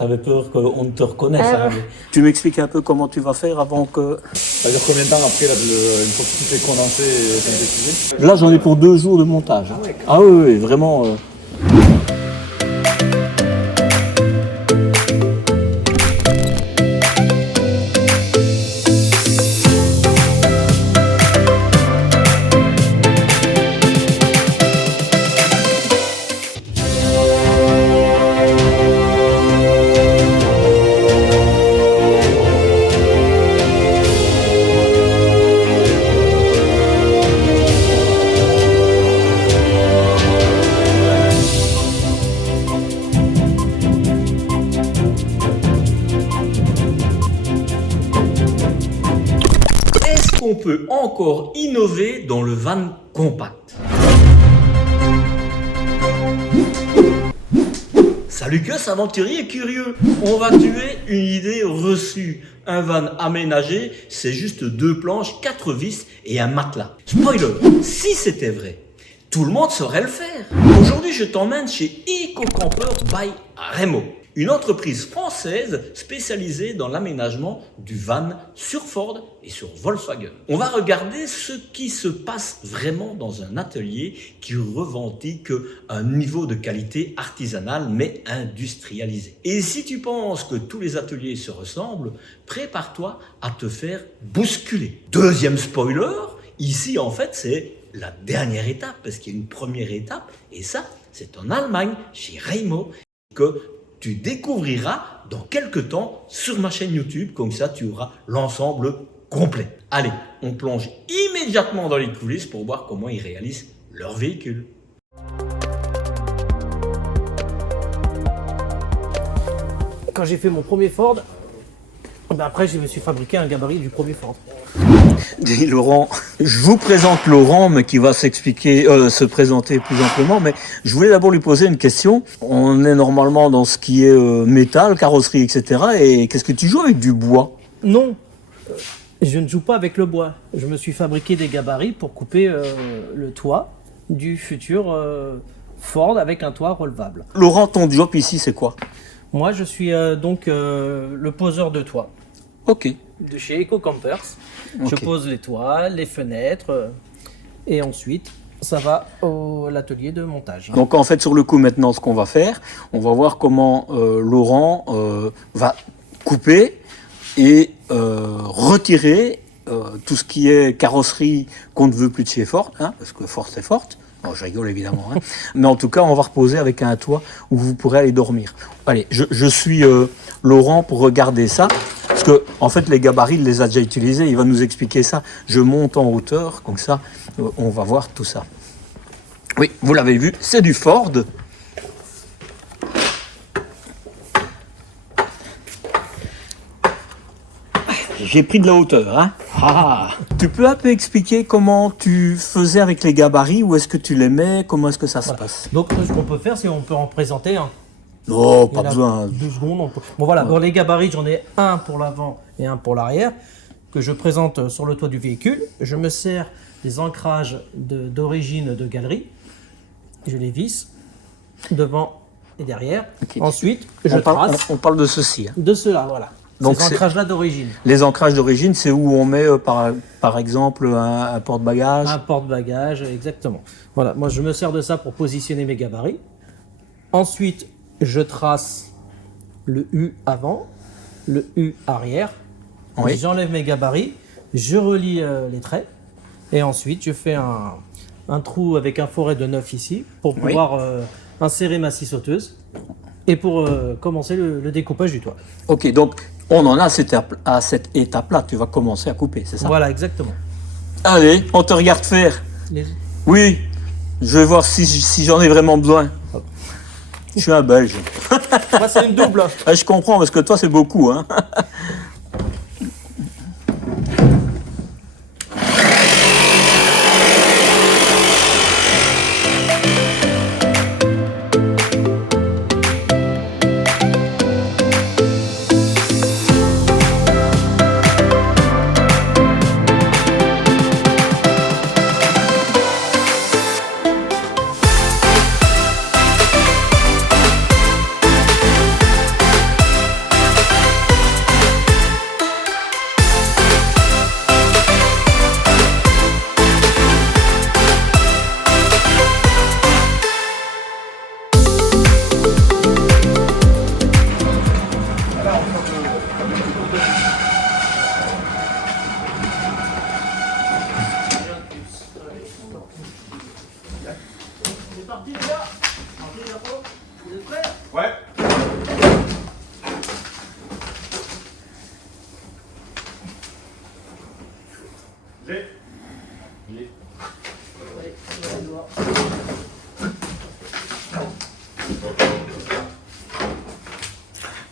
J'avais peur qu'on ne te reconnaisse. Ah. Tu m'expliques un peu comment tu vas faire avant que... Ça dure combien de temps après, là, une fois que tout est condensé et synthétisé? Là, j'en ai pour 2 jours de montage. Ah oui, oui, vraiment. Est-ce qu'on peut encore innover dans le van compact? Salut Gus, aventurier curieux. On va tuer une idée reçue. Un van aménagé, c'est juste 2 planches, 4 vis et un matelas. Spoiler, si c'était vrai, tout le monde saurait le faire. Aujourd'hui, je t'emmène chez EcoCamper by Remo, une entreprise française spécialisée dans l'aménagement du van sur Ford et sur Volkswagen. On va regarder ce qui se passe vraiment dans un atelier qui revendique un niveau de qualité artisanale mais industrialisé. Et si tu penses que tous les ateliers se ressemblent, prépare-toi à te faire bousculer. Deuxième spoiler, ici en fait c'est la dernière étape parce qu'il y a une première étape et ça c'est en Allemagne chez Remo que tu découvriras dans quelques temps sur ma chaîne YouTube, comme ça tu auras l'ensemble complet. Allez, on plonge immédiatement dans les coulisses pour voir comment ils réalisent leur véhicule. Quand j'ai fait mon premier Ford, après je me suis fabriqué un gabarit du premier Ford. Dis Laurent, je vous présente Laurent, mais qui va se présenter plus amplement, mais je voulais d'abord lui poser une question. On est normalement dans ce qui est métal, carrosserie, etc. Et qu'est-ce que tu joues avec du bois? Non, je ne joue pas avec le bois. Je me suis fabriqué des gabarits pour couper le toit du futur Ford avec un toit relevable. Laurent, ton job ici, c'est quoi? Moi, je suis donc le poseur de toit. Ok. De chez EcoCampers. Je Ok. pose les toits, les fenêtres, et ensuite ça va à l'atelier de montage. Donc en fait, sur le coup maintenant, ce qu'on va faire, on va voir comment Laurent va couper et retirer tout ce qui est carrosserie qu'on ne veut plus de chez Ford, hein, parce que Ford c'est Ford. Non, je rigole évidemment, hein. Mais en tout cas, on va reposer avec un toit où vous pourrez aller dormir. Allez, je suis Laurent pour regarder ça, parce que en fait, les gabarits, il les a déjà utilisés. Il va nous expliquer ça. Je monte en hauteur, comme ça, on va voir tout ça. Oui, vous l'avez vu, c'est du Ford. J'ai pris de la hauteur, hein. Ah. Tu peux un peu expliquer comment tu faisais avec les gabarits, où est-ce que tu les mets, comment est-ce que ça se passe? Donc ce qu'on peut faire, c'est on peut en présenter un. Non, Il y en pas a besoin. 2 secondes. Bon voilà, dans les gabarits, j'en ai un pour l'avant et un pour l'arrière que je présente sur le toit du véhicule. Je me sers des ancrages d'origine de galerie. Je les visse devant et derrière. Ok. Ensuite, je trace On parle de ceci, hein. de cela, voilà. Donc Ces c'est- ancrages-là d'origine. Les ancrages d'origine, c'est où on met par exemple un porte-bagages. Un porte-bagages, exactement. Voilà, moi je me sers de ça pour positionner mes gabarits. Ensuite, je trace le U avant, le U arrière. Oui. J'enlève mes gabarits, je relie les traits. Et ensuite, je fais un trou avec un foret de 9 ici pour Oui. pouvoir insérer ma scie sauteuse et pour commencer le découpage du toit. Ok, donc on en a à cette étape-là. Tu vas commencer à couper, c'est ça? Voilà, exactement. Allez, on te regarde faire. Les- Oui, je vais voir si j'en ai vraiment besoin. Je suis un Belge. Moi, c'est une double. Ah, je comprends, parce que toi, c'est beaucoup, hein.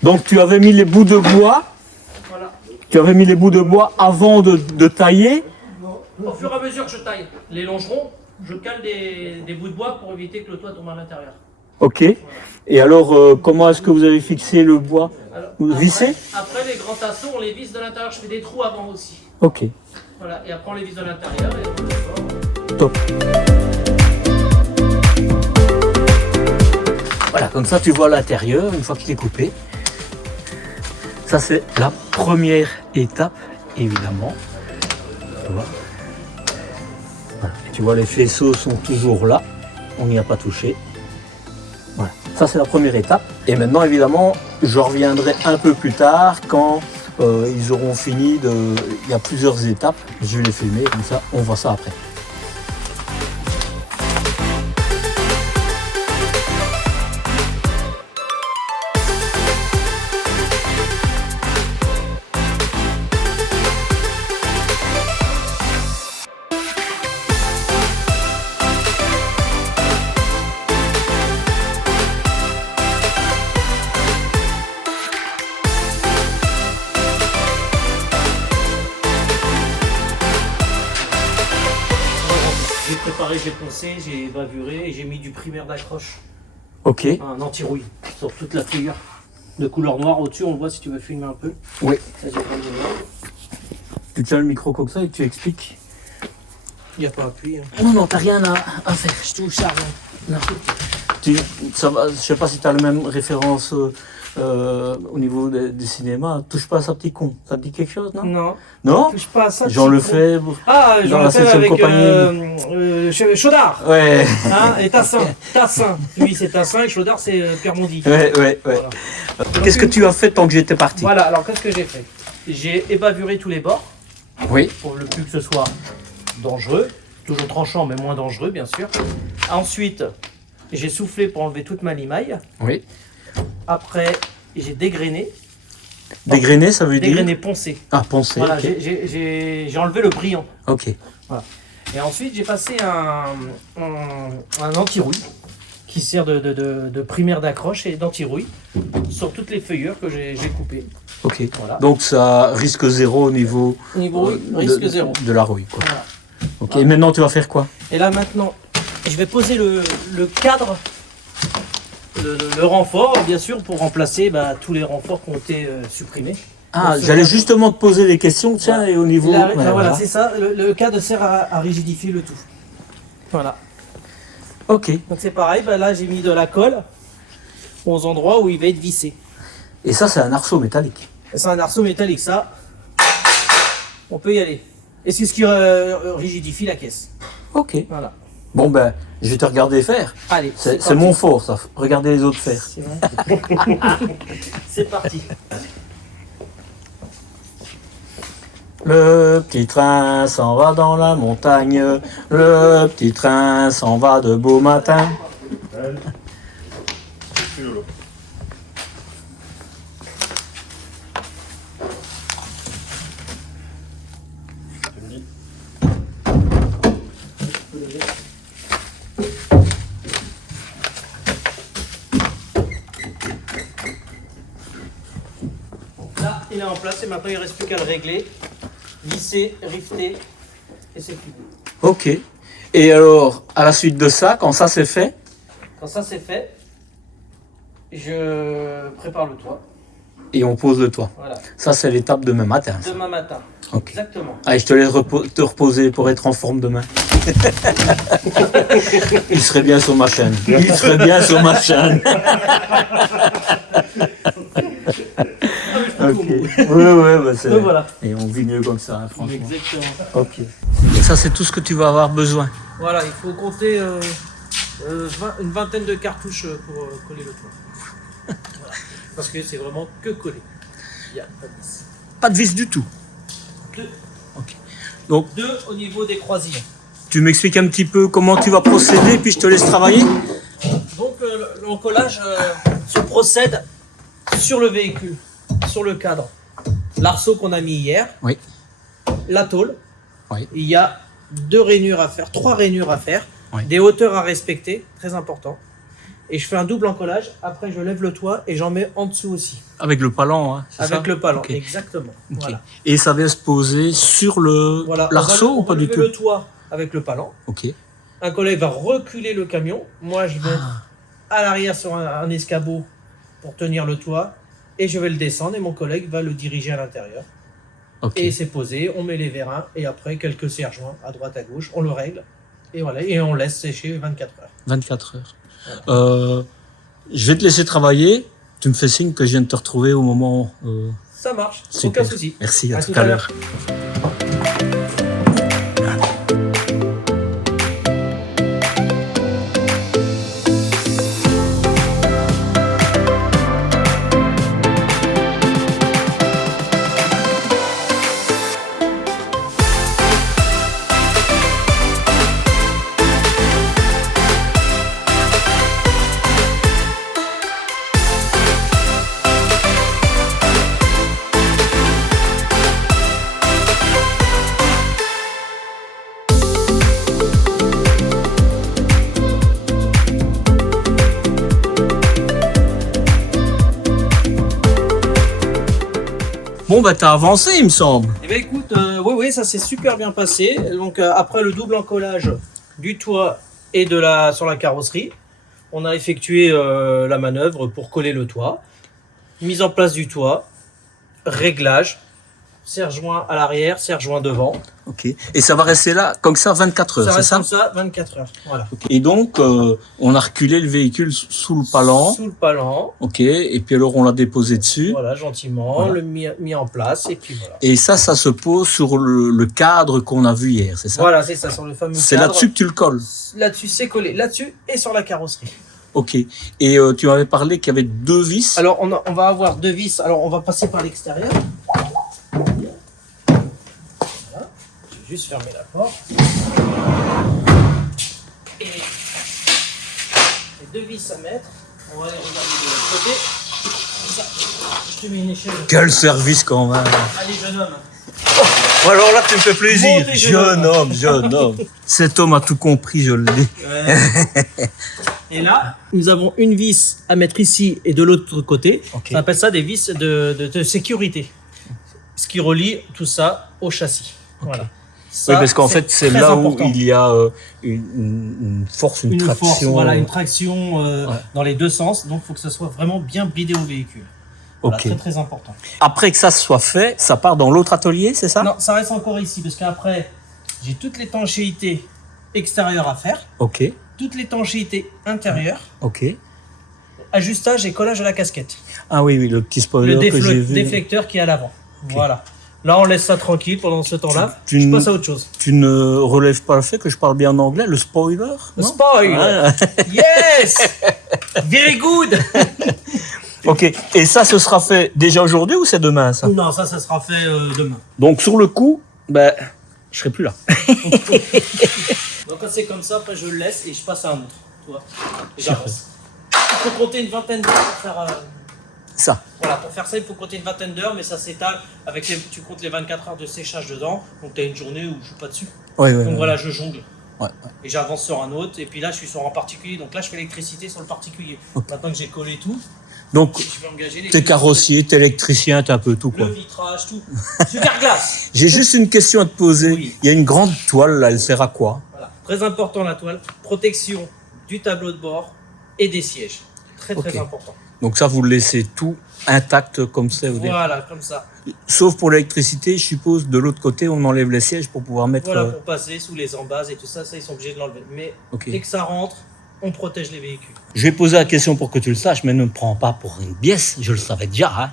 Donc tu avais mis les bouts de bois, Voilà. tu avais mis les bouts de bois avant de tailler. Au fur et à mesure que je taille les longerons, je cale des bouts de bois pour éviter que le toit tombe à l'intérieur. Ok. Et alors, comment est-ce que vous avez fixé le bois? Alors, Vous vissez? après, les grands tasseaux, on les visse de l'intérieur. Je fais des trous avant aussi. Ok, Voilà. Et après, on les visse de l'intérieur. Et on les sort. top. Voilà, comme ça tu vois l'intérieur une fois qu'il est coupé. Ça c'est la première étape, évidemment. Tu vois. Voilà. Et tu vois, les faisceaux sont toujours là. On n'y a pas touché. Voilà. Ça c'est la première étape. Et maintenant, évidemment, je reviendrai un peu plus tard quand ils auront fini de... Il y a plusieurs étapes. Je vais les filmer, comme ça on voit ça après. J'ai préparé, j'ai poncé, j'ai bavuré et j'ai mis du primaire d'accroche, Ok. un anti-rouille sur toute la figure. De couleur noire au-dessus, on le voit si tu veux filmer un peu. Oui. Ça, j'ai pris du noir. Tu tiens le micro comme ça et tu expliques. Il n'y a pas appui. Hein. Non, non, t'as rien à faire. Je touche ça, rien. Non. Ça va, je sais pas si tu as la même référence au niveau des cinémas. Touche pas à sa petit con. Ça te dit quelque chose, non? Non, Non. touche pas à ça. Jean petit con. Lefebvre. Ah, dans Jean la Lefebvre 7e avec compagnie. Chaudard. Ouais. Hein, et Tassin. Tassin. Lui, c'est Tassin et Chaudard, c'est Pierre Mondy. Ouais. Voilà. Qu'est-ce que tu as fait tant que j'étais parti? Voilà, alors qu'est-ce que j'ai fait? J'ai ébavuré tous les bords Oui. pour le plus que ce soit dangereux. Toujours tranchant, mais moins dangereux, bien sûr. Ensuite, j'ai soufflé pour enlever toute ma limaille. Oui. Après, j'ai dégrainé. Dégrainé, ça veut dire? Dégrainé, poncé. Ah, poncer. Voilà, ok. j'ai enlevé le brillant. Ok. Et ensuite, j'ai passé un anti-rouille qui sert de primaire d'accroche et d'anti-rouille sur toutes les feuillures que j'ai coupées. Ok. Voilà. Donc ça risque zéro au niveau, Au niveau rouille, risque zéro. de la rouille, quoi. Voilà. Ok. Et maintenant, tu vas faire quoi? Et là maintenant, je vais poser le cadre, le renfort, bien sûr, pour remplacer tous les renforts qui ont été supprimés. Ah, Donc, ce j'allais cadre- justement te poser des questions, tiens, et au niveau... Là, Ouais, voilà, voilà. c'est ça. Le cadre sert à rigidifier le tout. Voilà. Ok. Donc c'est pareil, là j'ai mis de la colle aux endroits où il va être vissé. Et ça, c'est un arceau métallique. C'est un arceau métallique, ça. On peut y aller. Et c'est ce qui rigidifie la caisse. Ok. Voilà. Bon, ben, je vais te regarder faire. Allez, C'est parti. mon fort, ça. Regarder les autres faire. C'est vrai. C'est parti. Le petit train s'en va dans la montagne. Le petit train s'en va de beau matin. Là, il est en place et maintenant il ne reste plus qu'à le régler, lisser, rifter et c'est fini. Ok. Et alors, à la suite de ça, quand ça c'est fait, Quand ça c'est fait, je prépare le toit. et on pose le toit. Voilà. Ça, c'est l'étape demain matin. ça. Demain matin. Ok. Exactement. Allez, je te laisse te reposer pour être en forme demain. Il serait bien sur ma chaîne. Il serait bien sur ma chaîne. Ok. Ouais, bah c'est... Donc voilà. Et on vit mieux comme ça, hein, franchement. Exactement. Ok. Et ça, c'est tout ce que tu vas avoir besoin. Voilà, il faut compter une vingtaine de cartouches pour coller le toit. Voilà. Parce que c'est vraiment que coller. Il n'y a pas de vis. Pas de vis du tout. Deux. Ok. Donc, Deux au niveau des croisillons. tu m'expliques un petit peu comment tu vas procéder, puis je te laisse travailler. Donc l'encollage se procède sur le véhicule, sur le cadre. L'arceau qu'on a mis hier, Oui. la tôle. Oui. Il y a 2 rainures à faire, 3 rainures à faire, Oui. des hauteurs à respecter, très important. et je fais un double encollage. Après, je lève le toit et j'en mets en dessous aussi. Avec le palan, hein, c'est ça? Avec le palan, Ok. exactement. Ok. Voilà. Et ça vient se poser sur le Voilà. l'arceau On ou va pas du lever tout? le toit avec le palan. Ok. Un collègue va reculer le camion. Moi, je vais être à l'arrière sur un escabeau pour tenir le toit. Et je vais le descendre et mon collègue va le diriger à l'intérieur. Ok. Et c'est posé, on met les vérins et après quelques serre-joints à droite à gauche, on le règle. Et voilà, et on laisse sécher 24 heures. 24 heures. Je vais te laisser travailler. Tu me fais signe que je viens de te retrouver au moment. Ça marche, Super. aucun souci. Merci, à À tout tout à à l'heure. Bon, bah, t'as avancé, il me semble. Eh bien écoute, oui, ça s'est super bien passé. Donc après le double encollage du toit et sur la carrosserie, on a effectué la manœuvre pour coller le toit. Mise en place du toit, réglage, serre-joint à l'arrière, serre-joint devant. Ok. Et ça va rester là, comme ça, 24 heures, Ça c'est reste ça? comme ça, 24 heures. Voilà. Ok. Et donc, on a reculé le véhicule sous le palan. Sous le palan, Ok. Et puis alors, on l'a déposé dessus. voilà, gentiment, Voilà. le mis en place et puis voilà. Et ça se pose sur le cadre qu'on a vu hier, c'est ça? Voilà, c'est ça, sur le fameux C'est cadre. là-dessus que tu le colles. Là-dessus, c'est collé. Là-dessus et sur la carrosserie. Ok. Et tu m'avais parlé qu'il y avait 2 vis. Alors, on va avoir 2 vis. Alors, on va passer par l'extérieur. Voilà. Je vais juste fermer la porte. Et les 2 vis à mettre. On va les regarder de l'autre côté. Comme ça, je te mets une échelle. Quel service quand même. Allez, jeune homme. Alors là, tu me fais plaisir. Montez, jeune homme. Jeune homme. Cet homme a tout compris, je l'ai. Et là, nous avons une vis à mettre ici et de l'autre côté. Ok. On appelle ça des vis de sécurité. Ce qui relie tout ça au châssis. Voilà. Ça, Oui, parce qu'en fait, c'est très là important. où il y a une force, une traction. Force, voilà, une traction Ouais. dans les deux sens. Donc, il faut que ça soit vraiment bien bridé au véhicule. Voilà, Ok. très très important. Après que ça soit fait, ça part dans l'autre atelier, c'est ça? Non, ça reste encore ici parce qu'après, j'ai toute l'étanchéité extérieure à faire, Ok. toute l'étanchéité intérieure, Ok. ajustage et collage de la casquette. Ah oui, oui, le petit spoiler Le que j'ai vu. déflecteur qui est à l'avant. Voilà. Là, on laisse ça tranquille pendant ce temps-là. Tu- Je passe à autre chose. Tu ne relèves pas le fait que je parle bien en anglais, le spoiler? Le non? spoil. Ah, Yes. Very good. ok. Et ça, ce sera fait déjà aujourd'hui ou c'est demain, ça? Non, ça sera fait demain. Donc, sur le coup, ben, je serai plus là. Donc quand c'est comme ça, après je le laisse et je passe à un autre. Tu vois. Et j'avance. Il faut compter une vingtaine d'heures pour faire. Ça. Voilà, pour faire ça, il faut compter une vingtaine d'heures, mais ça s'étale avec tu comptes les 24 heures de séchage dedans. Donc tu as une journée où je suis pas dessus. Oui, oui. Donc voilà, je jongle. Ouais. Et j'avance sur un autre. Et puis là, je suis sur un particulier. Donc là, je fais l'électricité sur le particulier. Maintenant que j'ai collé tout, Donc, je vais engager les. t'es carrossier, t'es électricien, t'es un peu tout, Le quoi. vitrage, tout. Super glace. J'ai juste une question à te poser. Oui. Il y a une grande toile, là, elle sert à quoi? Voilà. Très important la toile. Protection du tableau de bord et des sièges. Très très Ok. important. Donc ça, vous le laissez tout intact comme ça. Vous dites. Voilà, comme ça. Sauf pour l'électricité, je suppose, de l'autre côté, on enlève les sièges pour pouvoir mettre... Voilà, pour passer sous les embases et tout ça, ça ils sont obligés de l'enlever. Mais Ok. dès que ça rentre, on protège les véhicules. Je vais poser la question pour que tu le saches, mais ne me prends pas pour une biesse, je le savais déjà. Hein.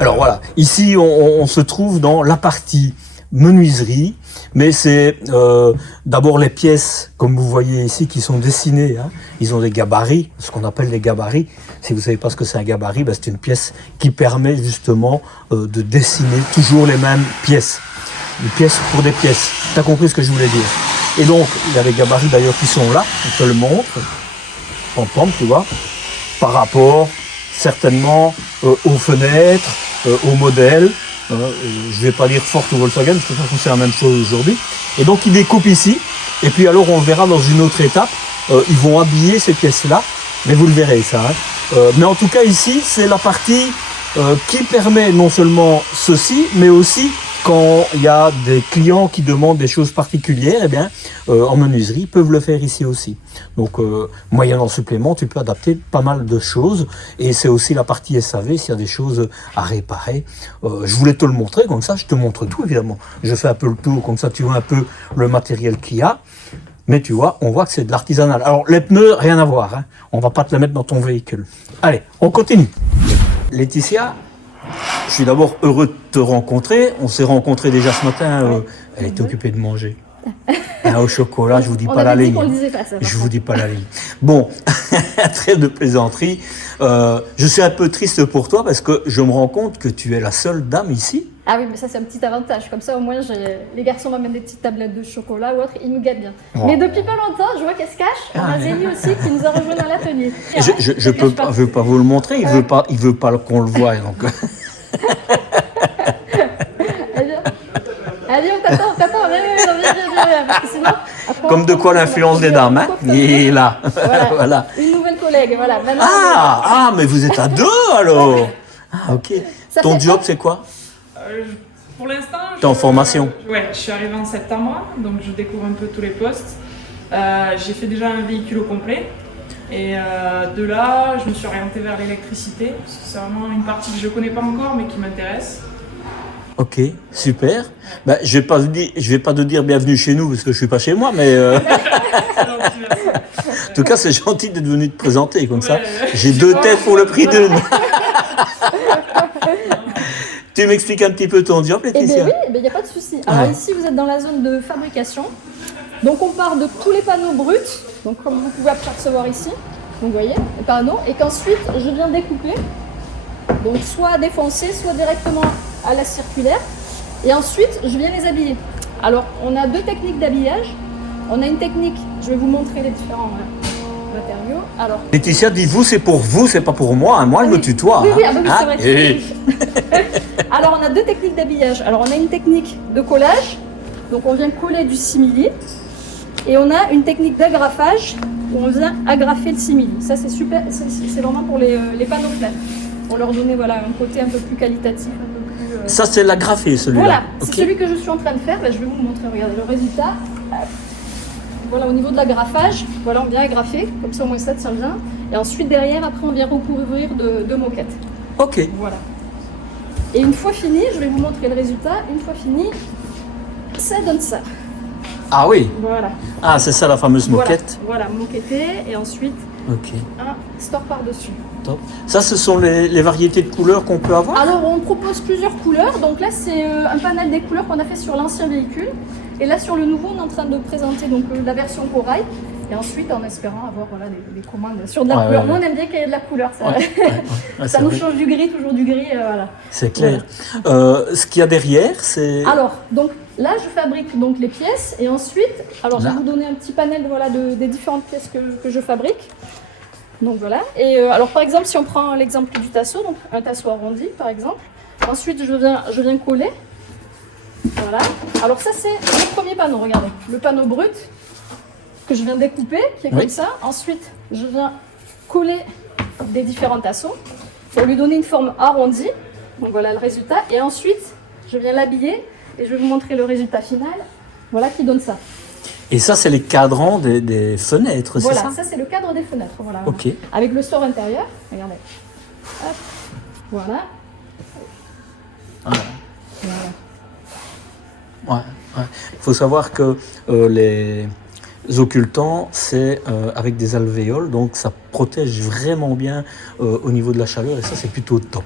Alors voilà, ici on se trouve dans la partie menuiserie, mais c'est d'abord les pièces, comme vous voyez ici, qui sont dessinées. Hein. Ils ont des gabarits, ce qu'on appelle des gabarits. Si vous ne savez pas ce que c'est un gabarit, ben, c'est une pièce qui permet justement de dessiner toujours les mêmes pièces. Des pièces pour des pièces. Tu as compris ce que je voulais dire. Et donc, il y a des gabarits d'ailleurs qui sont là, on te le montre, en tombe, tu vois, par rapport certainement aux fenêtres, aux modèles. je vais pas dire Ford ou Volkswagen, parce que de toute façon c'est la même chose aujourd'hui. Et donc ils découpent ici, et puis alors on le verra dans une autre étape, ils vont habiller ces pièces-là, mais vous le verrez ça. Hein. Mais en tout cas ici, c'est la partie qui permet non seulement ceci, mais aussi quand il y a des clients qui demandent des choses particulières, eh bien, en menuiserie, ils peuvent le faire ici aussi. Donc, moyennant supplément, tu peux adapter pas mal de choses. Et c'est aussi la partie SAV, s'il y a des choses à réparer. Je voulais te le montrer, comme ça, je te montre tout, évidemment. Je fais un peu le tour, comme ça, tu vois un peu le matériel qu'il y a. Mais tu vois, on voit que c'est de l'artisanal. Alors, les pneus, rien à voir. Hein. On va pas te les mettre dans ton véhicule. Allez, on continue. Laetitia, je suis d'abord heureux de te rencontrer. On s'est rencontrés déjà ce matin. Elle était occupée de manger. Au chocolat, je vous dis pas la ligne. Je vous dis pas la ligne. Bon, trêve de plaisanterie. Je suis un peu triste pour toi parce que je me rends compte que tu es la seule dame ici. Ah oui, mais ça c'est un petit avantage. Comme ça au moins les garçons m'amènent des petites tablettes de chocolat ou autre, ils nous gâtent bien. Oh. Mais depuis pas longtemps, je vois qu'elle se cache. On a Zélie aussi qui nous a rejoint dans l'atelier. Je veux pas vous le montrer. Il veut pas qu'on le voie. Donc. Allez, on t'attend, viens. Parce que sinon, après, comme de quoi l'influence des dames, hein. Et là, voilà. Une nouvelle collègue, voilà. Maintenant, mais vous êtes à deux alors. Ah, ok. Ton job, c'est quoi? Pour l'instant, t'es en formation? Je suis arrivée en septembre, donc je découvre un peu tous les postes. J'ai fait déjà un véhicule au complet. Et de là, je me suis orientée vers l'électricité, parce que c'est vraiment une partie que je ne connais pas encore, mais qui m'intéresse. Ok, super. Je vais pas te dire bienvenue chez nous, parce que je suis pas chez moi, mais... En tout cas, c'est gentil d'être venu te présenter, comme ça. J'ai deux têtes pour le prix d'une. Tu m'expliques un petit peu ton job, Laetitia? Oui, il n'y a pas de souci. Alors ici, vous êtes dans la zone de fabrication. Donc on part de tous les panneaux bruts, donc comme vous pouvez apercevoir ici. Donc vous voyez, les panneaux. Et qu'ensuite, je viens découper. Donc soit défoncer, soit directement à la circulaire. Et ensuite, je viens les habiller. Alors, on a deux techniques d'habillage. On a une technique, je vais vous montrer les différents matériaux. Alors, Laetitia, dis-vous, c'est pour vous, c'est pas pour moi. Hein. Moi, elle me tutoie. Oui, c'est vrai. Alors, on a deux techniques d'habillage. Alors, on a une technique de collage. Donc, on vient coller du simili. Et on a une technique d'agrafage où on vient agrafer le simili. Ça, c'est super. C'est vraiment pour les panneaux plats. Pour leur donner un côté un peu plus qualitatif, un peu plus... Ça, c'est l'agrafé, celui-là. Voilà, c'est celui que je suis en train de faire. Je vais vous le montrer, regardez le résultat. Voilà, au niveau de l'agrafage, on vient agrafer, comme ça au moins ça tient bien. Et ensuite, derrière, après, on vient recouvrir de moquettes. Ok. Voilà. Et une fois fini, je vais vous montrer le résultat. Une fois fini, ça donne ça. Ah oui. Voilà. Ah, c'est ça la fameuse moquette. Voilà, moquetté, et ensuite, ok. Un store par-dessus. Top. Ça, ce sont les variétés de couleurs qu'on peut avoir? Alors, on propose plusieurs couleurs. Donc là, c'est un panel des couleurs qu'on a fait sur l'ancien véhicule. Et là, sur le nouveau, on est en train de présenter la version corail. Et ensuite, en espérant avoir des commandes sur de la couleur. Nous, on aime bien qu'il y ait de la couleur. Ça, ça nous change du gris, toujours du gris. Voilà. C'est clair. Voilà. Ce qu'il y a derrière, c'est... Alors, donc là, je fabrique donc les pièces. Et ensuite, alors, je vais vous donner un petit panel des différentes pièces que je fabrique. Donc voilà. Et alors, par exemple, si on prend l'exemple du tasseau, donc un tasseau arrondi, par exemple. Ensuite, je viens coller. Voilà. Alors ça, c'est le premier panneau, regardez. Le panneau brut que je viens découper, qui est comme ça. Ensuite, je viens coller des différents tasseaux pour lui donner une forme arrondie. Donc voilà le résultat. Et ensuite, je viens l'habiller et je vais vous montrer le résultat final. Voilà qui donne ça. Et ça, c'est les cadrans des fenêtres, c'est ça? Voilà, ça c'est le cadre des fenêtres. Voilà. Ok. Avec le store intérieur. Regardez. Hop. Voilà. Voilà. Ouais. Il faut savoir que les occultants, c'est avec des alvéoles, donc ça protège vraiment bien au niveau de la chaleur, et ça, c'est plutôt top.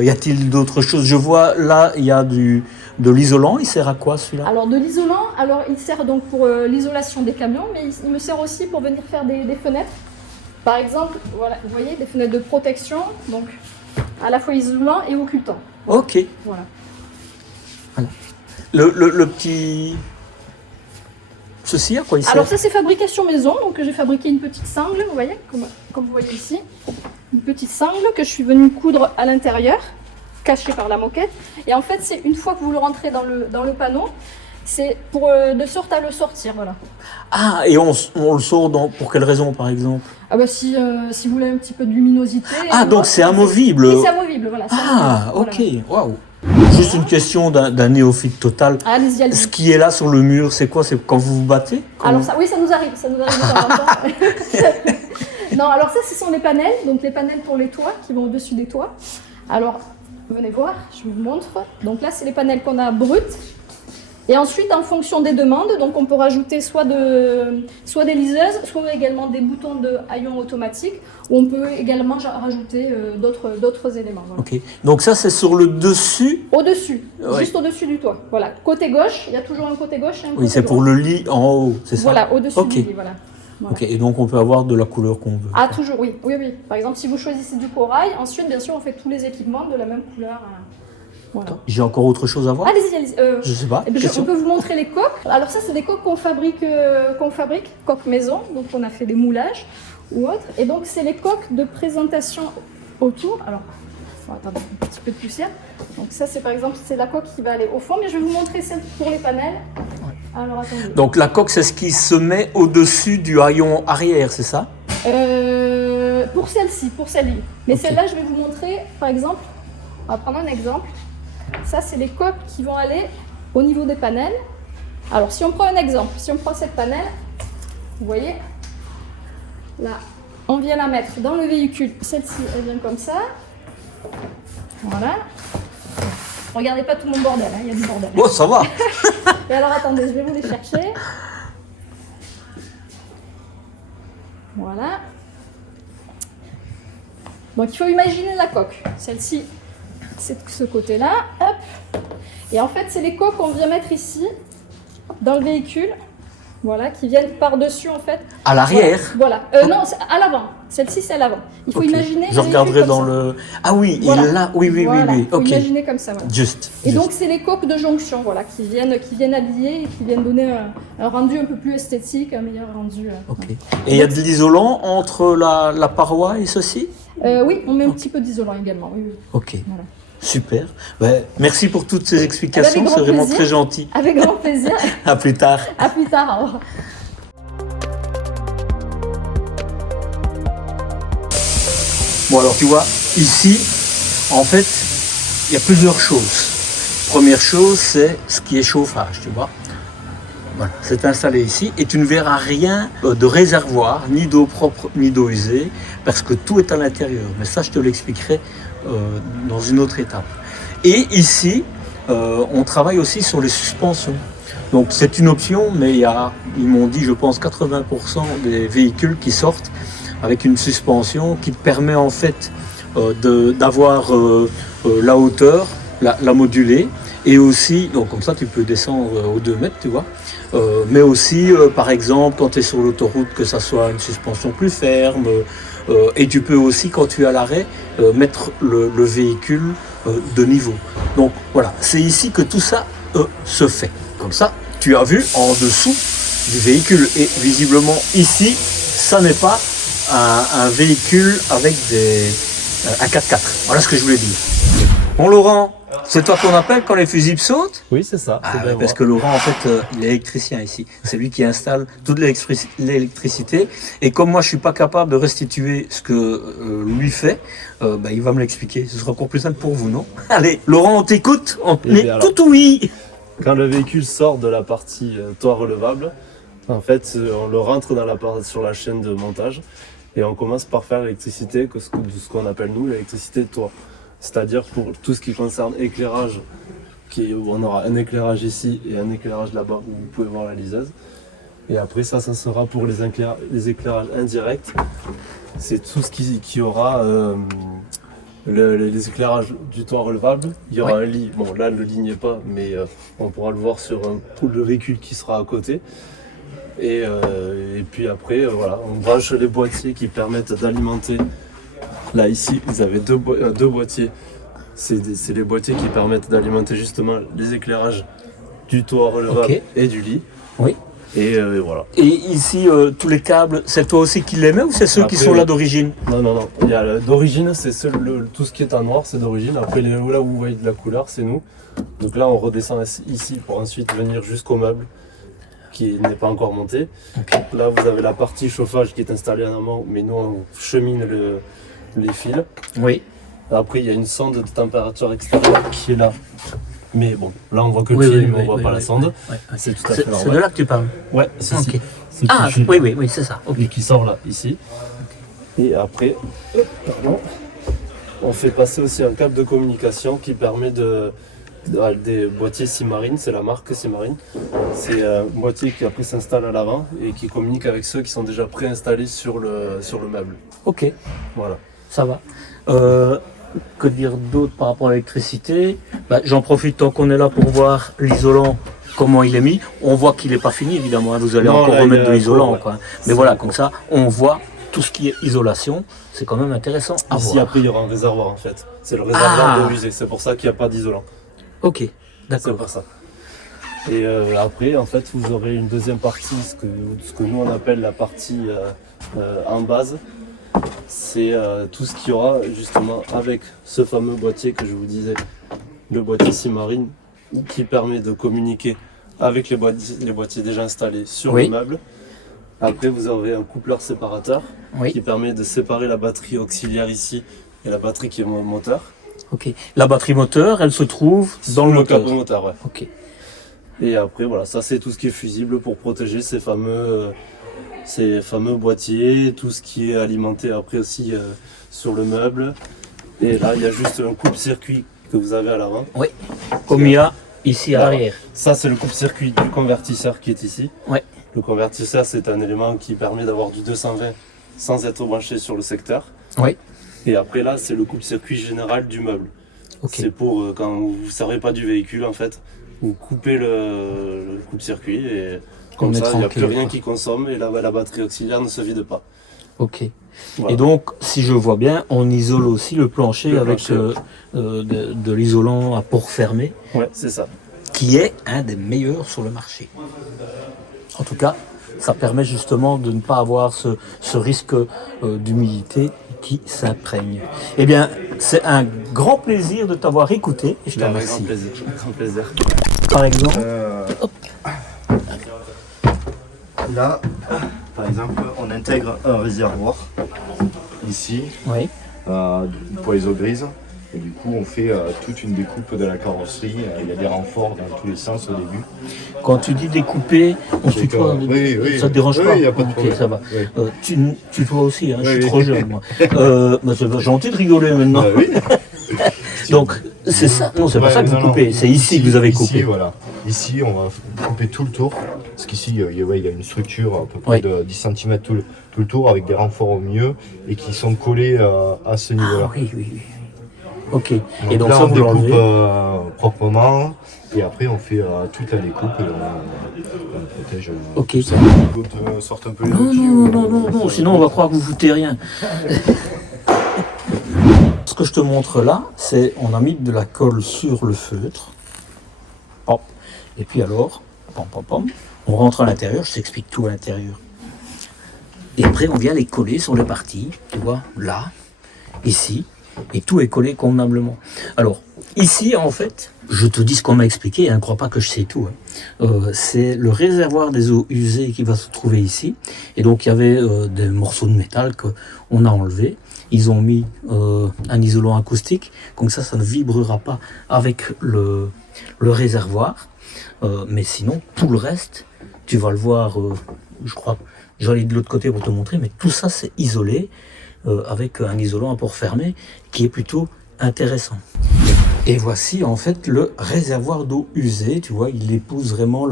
Y a-t-il d'autres choses? Je vois là, il y a de l'isolant. Il sert à quoi, celui-là? Alors, de l'isolant, il sert donc pour l'isolation des camions, mais il me sert aussi pour venir faire des fenêtres. Par exemple, voilà, vous voyez, des fenêtres de protection, donc à la fois isolant et occultant. Ok. Voilà. Le petit... Ceci, à quoi il sert? Alors ça, c'est fabrication maison, donc j'ai fabriqué une petite sangle, vous voyez, comme vous voyez ici. Une petite sangle que je suis venue coudre à l'intérieur. caché par la moquette. Et en fait, c'est une fois que vous le rentrez dans le panneau, c'est pour de sorte à le sortir, voilà. Ah, et on le sort pour quelle raison, par exemple? Ah bah si vous voulez un petit peu de luminosité. Ah, donc c'est amovible. Oui, c'est amovible, voilà. c'est Ah, amovible, ok, waouh. Juste une question d'un néophyte total. voilà. Allez-y, allez-y. Ce qui est là sur le mur, c'est quoi? C'est quand vous vous battez? Alors ça, oui, ça nous arrive de temps en temps. Non, alors ça, ce sont les panels, donc les panels pour les toits qui vont au-dessus des toits. Alors, venez voir, je vous montre. Donc là, c'est les panels qu'on a bruts. Et ensuite, en fonction des demandes, donc on peut rajouter soit des liseuses, soit également des boutons de haillons automatiques, où on peut également rajouter d'autres éléments. Voilà. Ok, donc ça c'est sur le dessus. Au-dessus, Ouais. juste au-dessus du toit. Voilà, côté gauche, il y a toujours un côté gauche et un côté Oui, c'est pour droit. le lit en haut, c'est ça? Voilà, au-dessus Ok. du lit, voilà. Voilà. Ok, et donc on peut avoir de la couleur qu'on veut. Ah, toujours, oui. Oui, oui. Par exemple, si vous choisissez du corail, ensuite, bien sûr, on fait tous les équipements de la même couleur. Voilà. J'ai encore autre chose à voir? Allez-y, allez-y. Je sais pas. Eh bien, question. on peut vous montrer les coques. Alors ça, c'est des coques qu'on fabrique, coques maison. Donc on a fait des moulages ou autres. Et donc c'est les coques de présentation autour. Alors, attendez, un petit peu de poussière. Donc ça, c'est par exemple, c'est la coque qui va aller au fond. Mais je vais vous montrer celle pour les panels. Alors attendez. Donc la coque, c'est ce qui se met au-dessus du haillon arrière, c'est ça? Pour celle-ci, pour celle-là. Mais Ok. celle-là, je vais vous montrer, par exemple, on va prendre un exemple. Ça, c'est les coques qui vont aller au niveau des panels. Alors, si on prend un exemple, si on prend cette panel, vous voyez, là, on vient la mettre dans le véhicule. Celle-ci, elle vient comme ça. Voilà. Regardez pas tout mon bordel, hein, il y a du bordel. Oh, ça va. Et alors, attendez, je vais vous les chercher. Voilà. Donc, il faut imaginer la coque. Celle-ci, c'est de ce côté-là. Hop. Et en fait, c'est les coques qu'on vient mettre ici, dans le véhicule. Voilà, qui viennent par-dessus, en fait. À l'arrière. Voilà. Non, c'est à l'avant. Celle-ci, c'est à l'avant. Il faut Ok. imaginer. Je le regarderai véhicule dans comme ça. le. Ah oui, Voilà. il est là. Oui, oui, Voilà. oui, oui. Il faut Ok. imaginer comme ça, voilà. Juste. Et juste. donc, c'est les coques de jonction, voilà, qui viennent habiller et qui viennent donner un rendu un peu plus esthétique, un meilleur rendu. Ok. Et il y a de l'isolant entre la paroi et ceci? Oui, on met un petit peu d'isolant également. Oui, oui. Ok. Voilà. Super. Ben, merci pour toutes ces explications. Avec grand C'est vraiment plaisir. très gentil. Avec grand plaisir. À plus tard. À plus tard. Au revoir. Bon, alors tu vois, ici, en fait, il y a plusieurs choses. Première chose, c'est ce qui est chauffage, tu vois. Voilà, c'est installé ici et tu ne verras rien de réservoir, ni d'eau propre, ni d'eau usée, parce que tout est à l'intérieur. Mais ça, je te l'expliquerai dans une autre étape. Et ici, on travaille aussi sur les suspensions. Donc c'est une option, mais ils m'ont dit, je pense, 80% des véhicules qui sortent avec une suspension qui te permet en fait d'avoir la hauteur, la moduler, et aussi, donc comme ça tu peux descendre aux 2 mètres, tu vois, mais aussi par exemple quand tu es sur l'autoroute, que ça soit une suspension plus ferme, et tu peux aussi quand tu es à l'arrêt mettre le véhicule de niveau. Donc voilà, c'est ici que tout ça se fait. Comme ça, tu as vu en dessous du véhicule, et visiblement ici, ça n'est pas un véhicule avec un 4x4. Voilà ce que je voulais dire. Bon Laurent, c'est toi qu'on appelle quand les fusibles sautent? Oui, c'est ça. Ah, ouais, parce que Laurent, en fait, il est électricien ici. C'est lui qui installe toute l'électricité. Et comme moi, je suis pas capable de restituer ce que lui fait, il va me l'expliquer. Ce sera encore plus simple pour vous, non? Allez, Laurent, on t'écoute. On Eh est bien, alors. tout oui. Quand le véhicule sort de la partie toit relevable, en fait, on le rentre sur la chaîne de montage et on commence par faire l'électricité, de ce qu'on appelle nous l'électricité de toit. C'est-à-dire pour tout ce qui concerne éclairage, où on aura un éclairage ici et un éclairage là-bas où vous pouvez voir la liseuse. Et après ça sera pour les éclairages indirects. C'est tout ce qui aura les éclairages du toit relevable. Il y aura un lit. Bon là le lit n'y est pas, mais on pourra le voir sur un pool de véhicule qui sera à côté. Et puis après voilà, on branche les boîtiers qui permettent d'alimenter. Là ici vous avez deux boîtiers. C'est les boîtiers qui permettent d'alimenter justement les éclairages du toit relevable Ok. et du lit. Oui. Et voilà. Et ici, tous les câbles, c'est toi aussi qui les mets ou c'est ceux qui Après, sont là d'origine? Non. Il y a d'origine, c'est tout ce qui est en noir, c'est d'origine. Après, là où vous voyez de la couleur, c'est nous. Donc là, on redescend ici pour ensuite venir jusqu'au meuble qui n'est pas encore monté. Ok. Là, vous avez la partie chauffage qui est installée en amont, mais nous, on chemine les fils. Oui. Après, il y a une sonde de température extérieure qui est là. Mais bon, là, on voit que le Oui, fil, oui, mais on oui, voit oui, pas oui, la sonde. oui. C'est tout à C'est fait de normal. là que tu parles? Ouais, c'est Ok. ce Ah, petit fil oui, c'est ça. Ok. et qui sort là, ici. Et après, pardon, on fait passer aussi un câble de communication qui permet des boîtiers Simarine, c'est la marque Simarine. C'est un boîtier qui après s'installe à l'avant et qui communique avec ceux qui sont déjà préinstallés sur le meuble. Ok, Voilà. ça va. Que dire d'autre par rapport à l'électricité? J'en profite tant qu'on est là pour voir l'isolant, comment il est mis. On voit qu'il n'est pas fini, évidemment. Hein. Vous allez Non, encore là, remettre de l'isolant. ouais. Quoi. Mais C'est voilà, beaucoup. comme ça, on voit tout ce qui est isolation. C'est quand même intéressant à Ici, voir. après, il y aura un réservoir en fait. C'est le réservoir Ah. d'eau usée. C'est pour ça qu'il n'y a pas d'isolant. Ok, C'est d'accord. pour ça. Et après, en fait, vous aurez une deuxième partie, ce que nous on appelle la partie en base. C'est tout ce qu'il y aura justement avec ce fameux boîtier que je vous disais, le boîtier Simarine, qui permet de communiquer avec les boîtiers déjà installés sur Oui. le meuble. Après, vous avez un coupleur séparateur Oui. qui permet de séparer la batterie auxiliaire ici et la batterie qui est moteur. Ok. La batterie moteur, elle se trouve dans le moteur. câble moteur, ouais. Ok. Et après, voilà, ça c'est tout ce qui est fusible pour protéger ces fameux boîtiers, tout ce qui est alimenté après aussi sur le meuble. Et là, il y a juste un coupe-circuit que vous avez à l'avant. Oui. Comme il y a ici à Voilà. l'arrière. Ça, c'est le coupe-circuit du convertisseur qui est ici. Ouais. Le convertisseur, c'est un élément qui permet d'avoir du 220 sans être branché sur le secteur. Oui. Et après, là, c'est le coupe-circuit général du meuble. Ok. C'est pour quand vous ne servez pas du véhicule, en fait, vous coupez le coupe-circuit et On comme est ça, il n'y a tranquille, plus rien quoi. qui consomme et la batterie auxiliaire ne se vide pas. Ok. Voilà. Et donc, si je vois bien, on isole aussi le plancher Le avec plancher. de l'isolant à port fermé, Ouais, c'est ça. qui est un des meilleurs sur le marché. En tout cas, ça permet justement de ne pas avoir ce risque d'humidité qui s'imprègne. Eh bien, c'est un grand plaisir de t'avoir écouté et je te Avec remercie. grand plaisir. Grand plaisir. Par exemple, Là, par exemple, on intègre un réservoir ici oui. pour les eaux grises. Et du coup, on fait toute une découpe de la carrosserie. Il y a des renforts dans tous les sens au début. Quand tu dis découper, on se Donc, tutoie. oui, Ça te dérange oui, pas? il y a pas de Ok, problème. ça va. Oui. Tu toi aussi, hein, je Oui, suis oui. trop jeune, moi. C'est gentil de rigoler maintenant. Oui. Donc, c'est ça, non, c'est pas Ouais, ça que vous non, coupez, non. c'est ici que vous avez coupé. Ici, voilà. Ici, on va couper tout le tour. Parce qu'ici, il y a une structure à peu près Oui. de 10 cm tout le tour avec des renforts au milieu et qui sont collés à ce niveau-là. Ah oui, oui, oui. Ok. Donc Et donc là, ça, on vous découpe l'enlevez. proprement et après on fait toute la découpe et on protège. Ok. tout ça. L'autre sorte un peu les Non, outils, non, ou- non, non, non, sinon on va croire que vous foutez rien. Ce que je te montre là, c'est on a mis de la colle sur le feutre. Hop. Et puis alors, pom, pom, pom, on rentre à l'intérieur, je t'explique tout à l'intérieur. Et après on vient les coller sur les parties, tu vois, là, ici, et tout est collé convenablement. Alors, ici en fait, je te dis ce qu'on m'a expliqué, ne crois pas que je sais tout. C'est le réservoir des eaux usées qui va se trouver ici. Et donc il y avait des morceaux de métal qu'on a enlevés. Ils ont mis un isolant acoustique, comme ça ne vibrera pas avec le réservoir. Mais sinon, tout le reste, tu vas le voir, je crois, j'allais de l'autre côté pour te montrer, mais tout ça c'est isolé avec un isolant à port fermé qui est plutôt intéressant. Et voici en fait le réservoir d'eau usée, tu vois, il épouse vraiment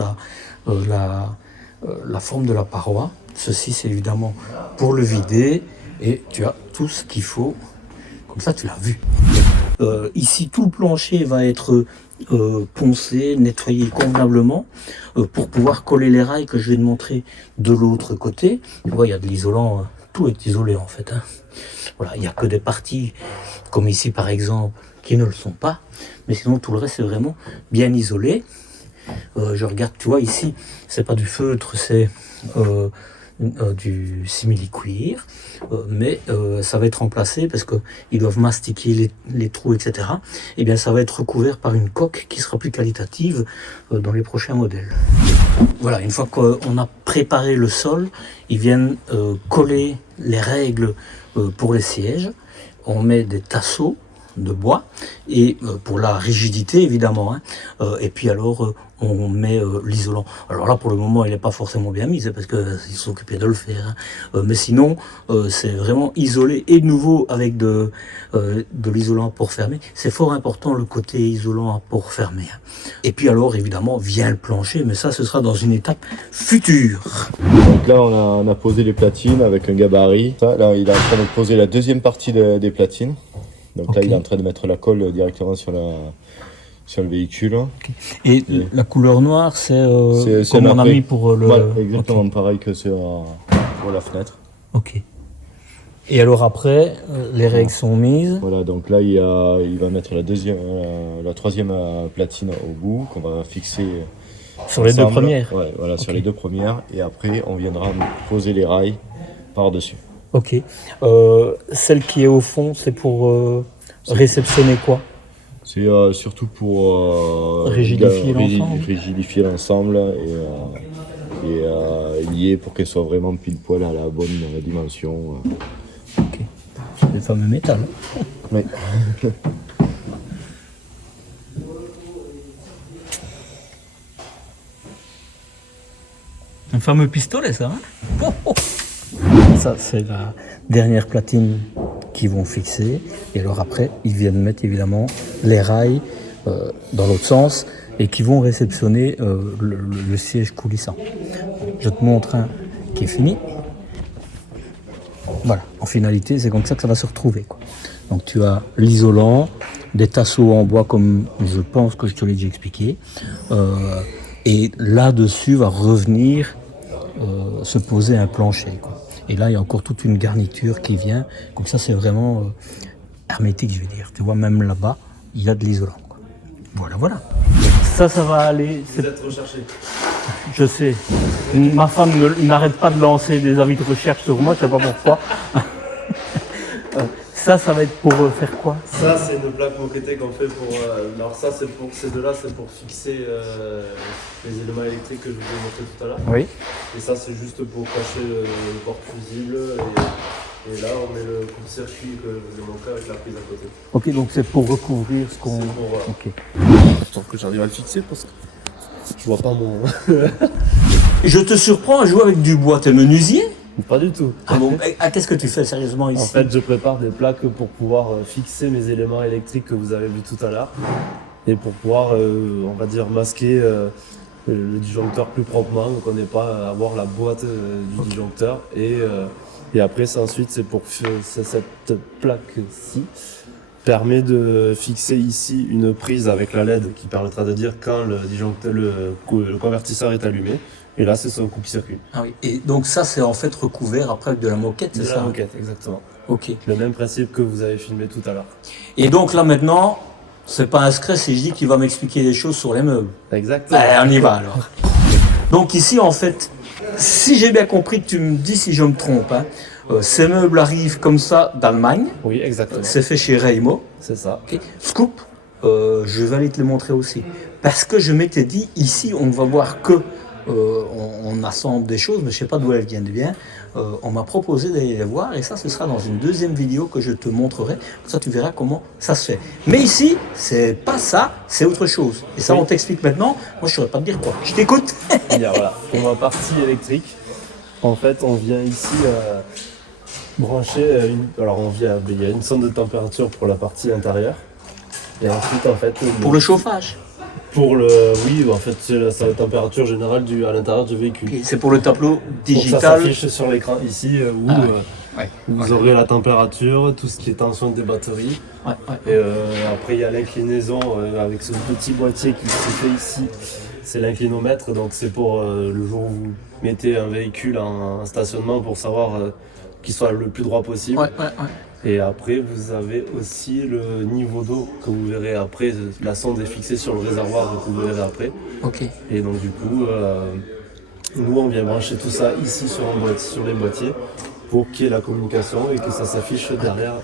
la forme de la paroi. Ceci c'est évidemment pour le vider et tu as tout ce qu'il faut, comme ça tu l'as vu. Ici tout le plancher va être poncé, nettoyé convenablement pour pouvoir coller les rails que je vais te montrer de l'autre côté. Tu vois, il y a de l'isolant, tout est isolé en fait. Hein. Voilà, il n'y a que des parties comme ici par exemple qui ne le sont pas, mais sinon tout le reste est vraiment bien isolé. je regarde, tu vois ici, c'est pas du feutre, c'est du simili-cuir, mais ça va être remplacé parce que ils doivent mastiquer les trous, etc. Et bien ça va être recouvert par une coque qui sera plus qualitative dans les prochains modèles. Voilà, une fois qu'on a préparé le sol, ils viennent coller les règles pour les sièges. On met des tasseaux de bois et pour la rigidité évidemment, hein, et puis alors on met l'isolant. Alors là pour le moment il n'est pas forcément bien mis, c'est parce qu'ils sont occupés de le faire, hein. Mais sinon c'est vraiment isolé et de nouveau avec de l'isolant à port fermé. C'est fort important le côté isolant à port fermé, hein. Et puis alors évidemment vient le plancher, mais ça ce sera dans une étape future. Donc là on a posé les platines avec un gabarit. Là il est en train de poser la deuxième partie des platines. Donc là, il est en train de mettre la colle directement sur le véhicule. Okay. Et la couleur noire, c'est comme on a mis pour le... Voilà, exactement pareil que pour la fenêtre. Ok. Et alors après, les règles sont mises. Voilà, donc là, il va mettre la troisième platine au bout, qu'on va fixer sur les deux premières. Ouais, voilà, okay. Sur les deux premières. Et après, on viendra poser les rails par-dessus. Ok. Celle qui est au fond, c'est pour réceptionner quoi? C'est surtout pour rigidifier l'ensemble et lier pour qu'elle soit vraiment pile poil à la bonne dimension. Ok. C'est le fameux métal. Oui. Un fameux pistolet, ça, hein? Oh, oh. Ça, c'est la dernière platine qu'ils vont fixer. Et alors après, ils viennent mettre évidemment les rails dans l'autre sens et qui vont réceptionner le siège coulissant. Je te montre un qui est fini. Voilà, en finalité, c'est comme ça que ça va se retrouver, quoi. Donc tu as l'isolant, des tasseaux en bois comme je pense que je te l'ai déjà expliqué. Et là-dessus va revenir se poser un plancher, quoi. Et là, il y a encore toute une garniture qui vient. Comme ça, c'est vraiment hermétique, je vais dire. Tu vois, même là-bas, il y a de l'isolant, quoi. Voilà, voilà. Ça va aller. Vous êtes recherché. Je sais. Ma femme n'arrête pas de lancer des avis de recherche sur moi, je sais pas pourquoi. Ça va être pour faire quoi? Ça, c'est une plaque moquettée qu'on fait pour... alors ça, c'est pour ces deux-là, c'est pour fixer les éléments électriques que je vous ai montré tout à l'heure. Oui. Et ça, c'est juste pour cacher le porte-fusible. Et là, on met le coupe-circuit que je vous ai montré avec la prise à côté. Ok, donc c'est pour recouvrir ce qu'on... Ok. Attends que j'arrive à le fixer parce que je vois pas mon... Je te surprends à jouer avec du bois, t'es menuisier? Pas du tout. Ah bon, qu'est-ce que tu fais sérieusement ici? En fait, je prépare des plaques pour pouvoir fixer mes éléments électriques que vous avez vus tout à l'heure. Et pour pouvoir, on va dire, masquer le disjoncteur plus proprement, donc on n'est pas à avoir la boîte du disjoncteur. Et après, ensuite, c'est pour cette plaque-ci permet de fixer ici une prise avec la LED qui permettra de dire quand le convertisseur est allumé. Et là, c'est son coupe-circuit. Ah oui. Et donc ça, c'est en fait recouvert après avec de la moquette, c'est ça? De la moquette, exactement. Ok. Le même principe que vous avez filmé tout à l'heure. Et donc là maintenant, c'est pas un secret si je dis qu'il va m'expliquer des choses sur les meubles. Exactement. On y va alors. Donc ici, en fait, si j'ai bien compris, tu me dis si je me trompe, hein, ces meubles arrivent comme ça d'Allemagne. Oui, exactement. C'est fait chez Reimo. C'est ça. Okay. Scoop, je vais aller te le montrer aussi. Parce que je m'étais dit, ici, on ne va voir que on assemble des choses, mais je ne sais pas d'où elles viennent bien. On m'a proposé d'aller les voir et ça, ce sera dans une deuxième vidéo que je te montrerai. Comme ça, tu verras comment ça se fait. Mais ici, c'est pas ça, c'est autre chose. Et ça, on t'explique maintenant. Moi, je ne saurais pas te dire quoi. Je t'écoute. Bien, voilà. Pour ma partie électrique, en fait, on vient ici brancher il y a une sonde de température pour la partie intérieure. Et ensuite, en fait... Pour le chauffage? Oui, en fait, c'est la température générale à l'intérieur du véhicule. Okay. C'est pour le tableau digital. Ça s'affiche sur l'écran ici où vous aurez la température, tout ce qui est tension des batteries. Ouais. Et après, il y a l'inclinaison avec ce petit boîtier qui se fait ici. C'est l'inclinomètre, donc c'est pour le jour où vous mettez un véhicule en stationnement pour savoir qu'il soit le plus droit possible. Ouais. Et après, vous avez aussi le niveau d'eau que vous verrez après. La sonde est fixée sur le réservoir que vous verrez après. Ok. Et donc du coup, nous on vient brancher tout ça ici sur les boîtiers pour qu'il y ait la communication et que ça s'affiche derrière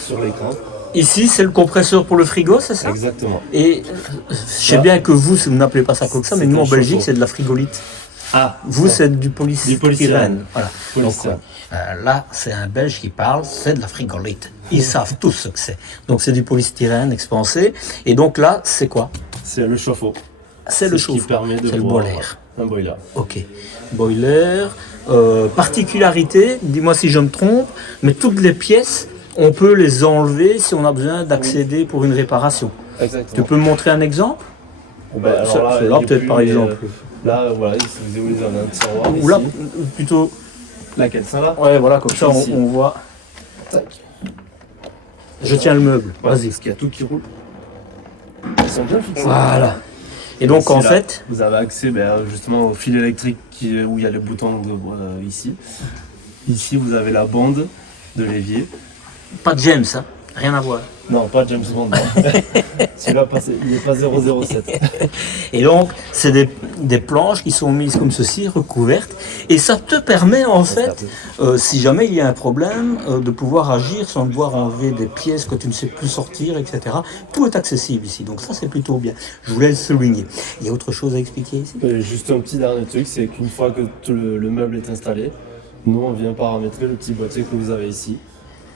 sur l'écran. Ici, c'est le compresseur pour le frigo, c'est ça? Exactement. Et je sais bien que vous n'appelez pas ça comme ça, mais C'est nous un en Belgique, chauffe-eau. c'est de la frigolite. Ah, Vous, c'est du polystyrène. Voilà. Polystyrène. Donc, là, c'est un Belge qui parle, c'est de la frigolite. Ils savent tous ce que c'est. Donc, c'est du polystyrène expansé. Et donc là, c'est quoi? C'est le chauffe-eau. C'est le ce qui chauffe-eau. permet de C'est le boire boiler. un boiler. Ok. Boiler. Particularité, dis-moi si je me trompe, mais toutes les pièces, on peut les enlever si on a besoin d'accéder pour une réparation. Exactement. Tu peux me montrer un exemple? Ben, alors là, Celui-là, il est peut-être plus, par mais, exemple. Là, voilà, si vous avez un tiroir Ou là, ici. plutôt. Laquelle, ça là? Ouais, voilà, comme ça, Ici. on voit. Tac. Je tiens le meuble. Voilà, Vas-y. parce qu'il y a tout qui roule. Ils sont bien fixés. Voilà. Et donc, Ici, en là, fait, vous avez accès justement au fil électrique où il y a le bouton ici. Ici, vous avez la bande de l'évier. pas de James, hein. Rien à voir. Non, pas James Bond. non. Celui-là, il n'est pas 007. Et donc, c'est des planches qui sont mises comme ceci, recouvertes. Et ça te permet, en fait, si jamais il y a un problème, de pouvoir agir sans devoir enlever des pièces que tu ne sais plus sortir, etc. Tout est accessible ici. Donc ça, c'est plutôt bien. Je voulais le souligner. Il y a autre chose à expliquer ici? Juste un petit dernier truc, c'est qu'une fois que tout le meuble est installé, nous, on vient paramétrer le petit boîtier que vous avez ici.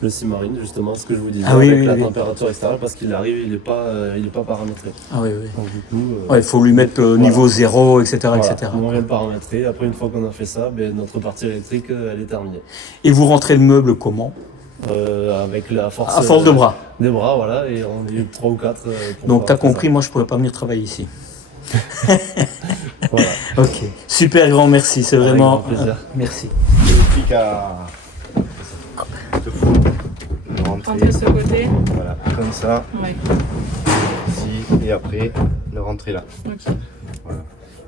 Le Simarine, justement, ce que je vous disais, Ah oui, avec oui, la oui. température extérieure, parce qu'il arrive, il n'est pas paramétré. Ah oui, oui. Donc du coup, Ouais, il faut lui mettre le niveau 0, etc. voilà. etc. Nous, on vient le paramétrer. Après, une fois qu'on a fait ça, notre partie électrique, elle est terminée. Et vous rentrez le meuble comment? Avec la force, À force de bras. Des bras, voilà, et on est 3 ou 4. Donc tu as compris, moi je pourrais pas venir travailler ici. Voilà. Ok, super grand merci, c'est Avec vraiment... grand plaisir. Merci. Il suffit qu'à te foutre, le Rentrer rentrer, de ce côté. voilà, comme ça, Ouais. ici, et après, le rentrer là. Ok. Voilà.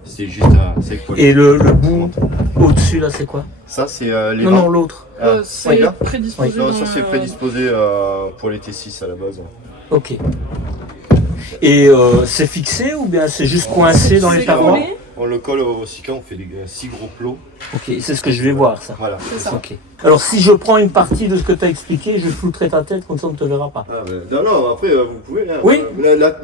C'est juste à s'écoller. Et le bout au-dessus là c'est quoi? Ça, c'est les Non, vents. non, l'autre. Ah, C'est là prédisposé. Non, dans ça c'est le- prédisposé pour les T6 à la base. Ok. Et c'est fixé ou bien c'est juste coincé dans les C'est parois? collé. On le colle aussi quand on fait des 6 gros plots. Ok, c'est ce que je vais voir ça. Voilà. C'est ça. Ok. Alors si je prends une partie de ce que tu as expliqué, je flouterai ta tête comme ça on ne te verra pas. Ah, non, non, après vous pouvez. Hein, Oui.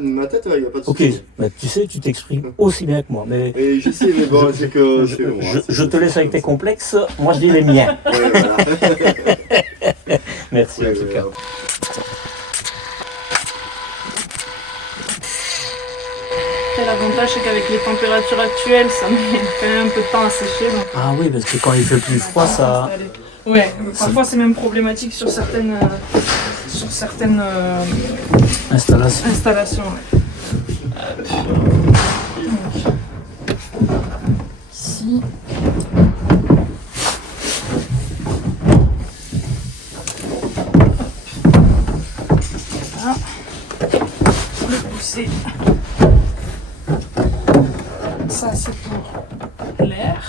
Ma tête, il n'y a pas de Ok, souci. bah, tu sais, tu t'exprimes aussi bien que moi, mais Et j'essaie, mais bon, c'est que. c'est que moi, c'est- je te laisse avec tes complexes, moi je dis les miens. Ouais, voilà. Merci en Ouais, tout ouais, cas. ouais. Après, l'avantage, c'est qu'avec les températures actuelles, ça met quand même un peu de temps à sécher. Donc, Ah oui, parce que quand il fait plus froid, ça... Ouais, parfois c'est même problématique sur certaines Installation. installations. Ouais. Donc, ici. Voilà. Le pousser. Ça c'est pour l'air.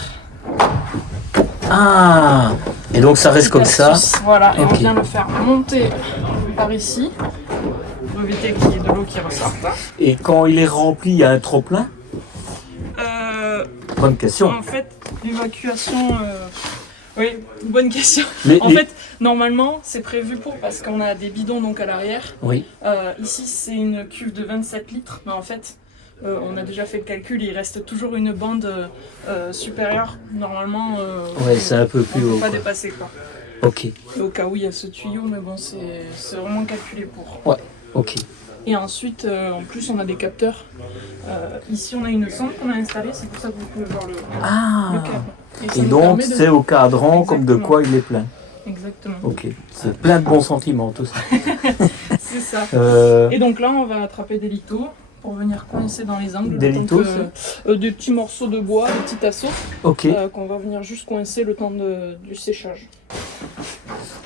Ah. Et donc ça reste comme ça. Voilà, et Ok. on vient le faire monter par ici pour éviter qu'il y ait de l'eau qui ressorte. Et quand il est rempli, il y a un trop-plein? Bonne question. En fait, l'évacuation. Oui, bonne question. Mais En les- fait, normalement, c'est prévu pour parce qu'on a des bidons donc à l'arrière. Oui. Ici, c'est une cuve de 27 litres, mais en fait, on a déjà fait le calcul, il reste toujours une bande supérieure. Normalement, Ouais, c'est un peu on plus ne haut. peut pas quoi. dépasser quoi. Ok, Et au cas où il y a ce tuyau, mais bon, c'est vraiment calculé pour. ok. Et ensuite, en plus, on a des capteurs. Ici, on a une sonde qu'on a installée, c'est pour ça que vous pouvez voir le Ah. câble. ça Et nous donc permet de- c'est au cadran comme de Exactement. quoi il est plein. Exactement, Ok. C'est plein de bons sentiments tout ça. c'est ça. Euh, Et donc là, on va attraper des litos pour venir coincer dans les angles. Des le temps litos, des petits morceaux de bois, des petits tasseaux, ok. qu'on va venir juste coincer le temps du séchage.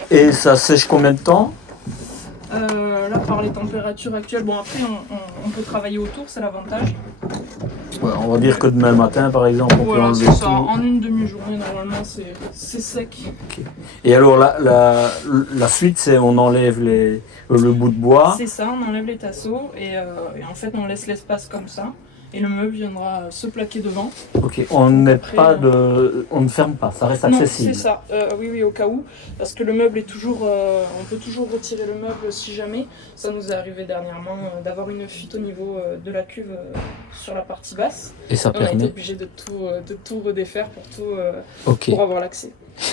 Et ça sèche combien de temps? Là, par voir les températures actuelles. Bon, après, on peut travailler autour, c'est l'avantage. Ouais, on va dire que demain matin, par exemple, on peut Voilà, enlever c'est ça. tout. En une demi-journée, normalement, c'est sec. Et alors, la suite, c'est on enlève le bout de bois. C'est ça, on enlève les tasseaux et en fait, on laisse l'espace comme ça. Et le meuble viendra se plaquer devant. Ok, on ne Après, ferme pas, ça reste Non, accessible. c'est ça. Oui, au cas où. Parce que le meuble est toujours... on peut toujours retirer le meuble si jamais. Ça nous est arrivé dernièrement d'avoir une fuite au niveau de la cuve sur la partie basse. Et ça Et on a été permet. obligé de tout redéfaire Ok. pour avoir l'accès.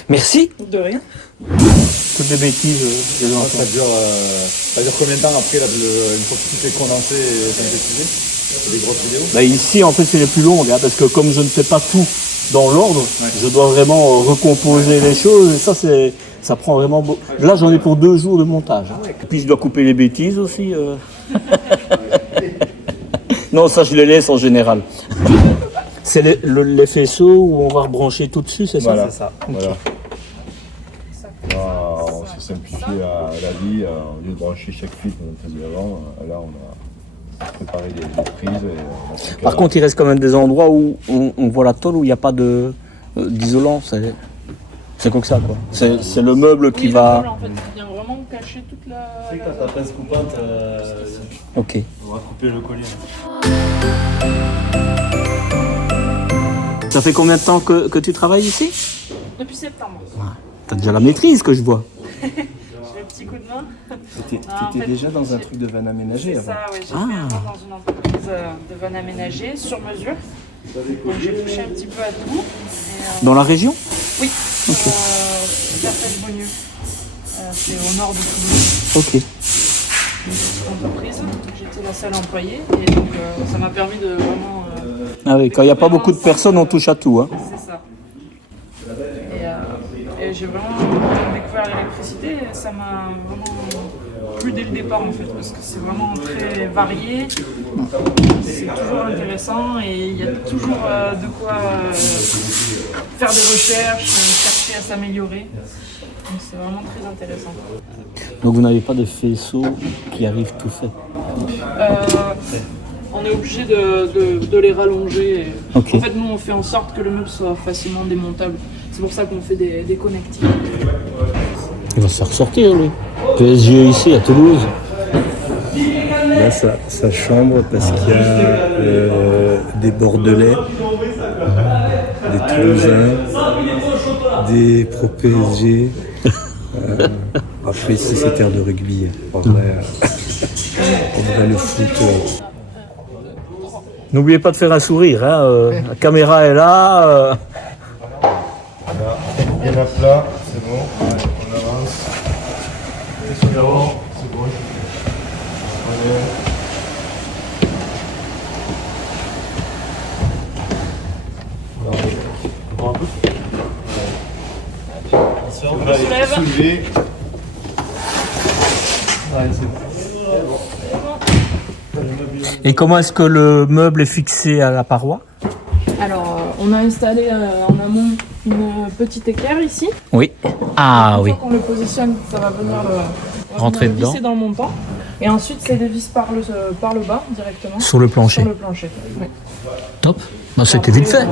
Merci. De rien. Toutes les bêtises, je les entends. Ça dure combien de temps après, une fois que tout est condensé et synthétisé? Des grosses vidéos? Bah, ici, en fait, c'est les plus longues, hein, parce que comme je ne fais pas tout dans l'ordre, je dois vraiment recomposer les choses, et ça prend vraiment... Là, j'en ai pour 2 jours de montage. Hein. Et puis, je dois couper les bêtises aussi. Non, ça, je les laisse en général. C'est les faisceaux où on va rebrancher tout dessus, c'est ça? Voilà. C'est ça. Voilà. On s'est simplifié la vie, au lieu de brancher chaque fil comme on faisait avant, là on a préparé des prises. Et on a fait Par contre, il reste quand même des endroits où on voit la tôle, où il n'y a pas d'isolant. C'est comme ça, quoi. C'est le meuble qui Oui, va... le meuble, en fait, il vient vraiment cacher toute la... Tu sais, quand ta pince coupante, Ok. on va couper le collier. Ça fait combien de temps que tu travailles ici? Depuis septembre. T'as déjà la maîtrise que je vois. J'ai un petit coup de main. Tu en fait, étais déjà dans un j'ai- truc de van aménagé C'est avant. ça, oui. J'ai Ah. fait avant dans une entreprise de van aménagé sur mesure. Donc j'ai touché un petit peu à tout. Et, Dans la région? oui, Versailles-Beaulieu. C'est au nord de Toulouse, Ok. une petite entreprise. J'étais la seule employée et donc ça m'a permis de vraiment... Ah oui, quand il n'y a pas beaucoup de personnes, on touche à tout. Hein. C'est ça. Et j'ai vraiment découvert l'électricité et ça m'a vraiment plu dès le départ en fait parce que c'est vraiment très varié, c'est toujours intéressant et il y a toujours de quoi faire des recherches, chercher à s'améliorer. Donc c'est vraiment très intéressant. Donc vous n'avez pas de faisceau qui arrive tout fait. On est obligé de les rallonger. Ok. En fait, nous, on fait en sorte que le meuble soit facilement démontable. C'est pour ça qu'on fait des connectiques. Il va se faire sortir, lui. PSG ici, à Toulouse. Là, sa chambre, parce qu'il y a des Bordelais, des Toulousains, des pro PSG. Après, ici, c'est terre de rugby. En vrai, le foot. N'oubliez pas de faire un sourire. Hein. La caméra est là. Bien à plat, c'est bon, on avance. C'est bon, c'est bon. Allez. soulève. Soulevé. Et comment est-ce que le meuble est fixé à la paroi? Alors, on a installé en amont une petite équerre ici. Oui. Ah Une oui. fois qu'on le positionne, ça va venir Rentrer venir dedans. visser dans le montant. Et ensuite, c'est des vis par le bas directement. Sur le plancher. Sur le plancher. Oui. Top. Bah, c'était Après, vite fait.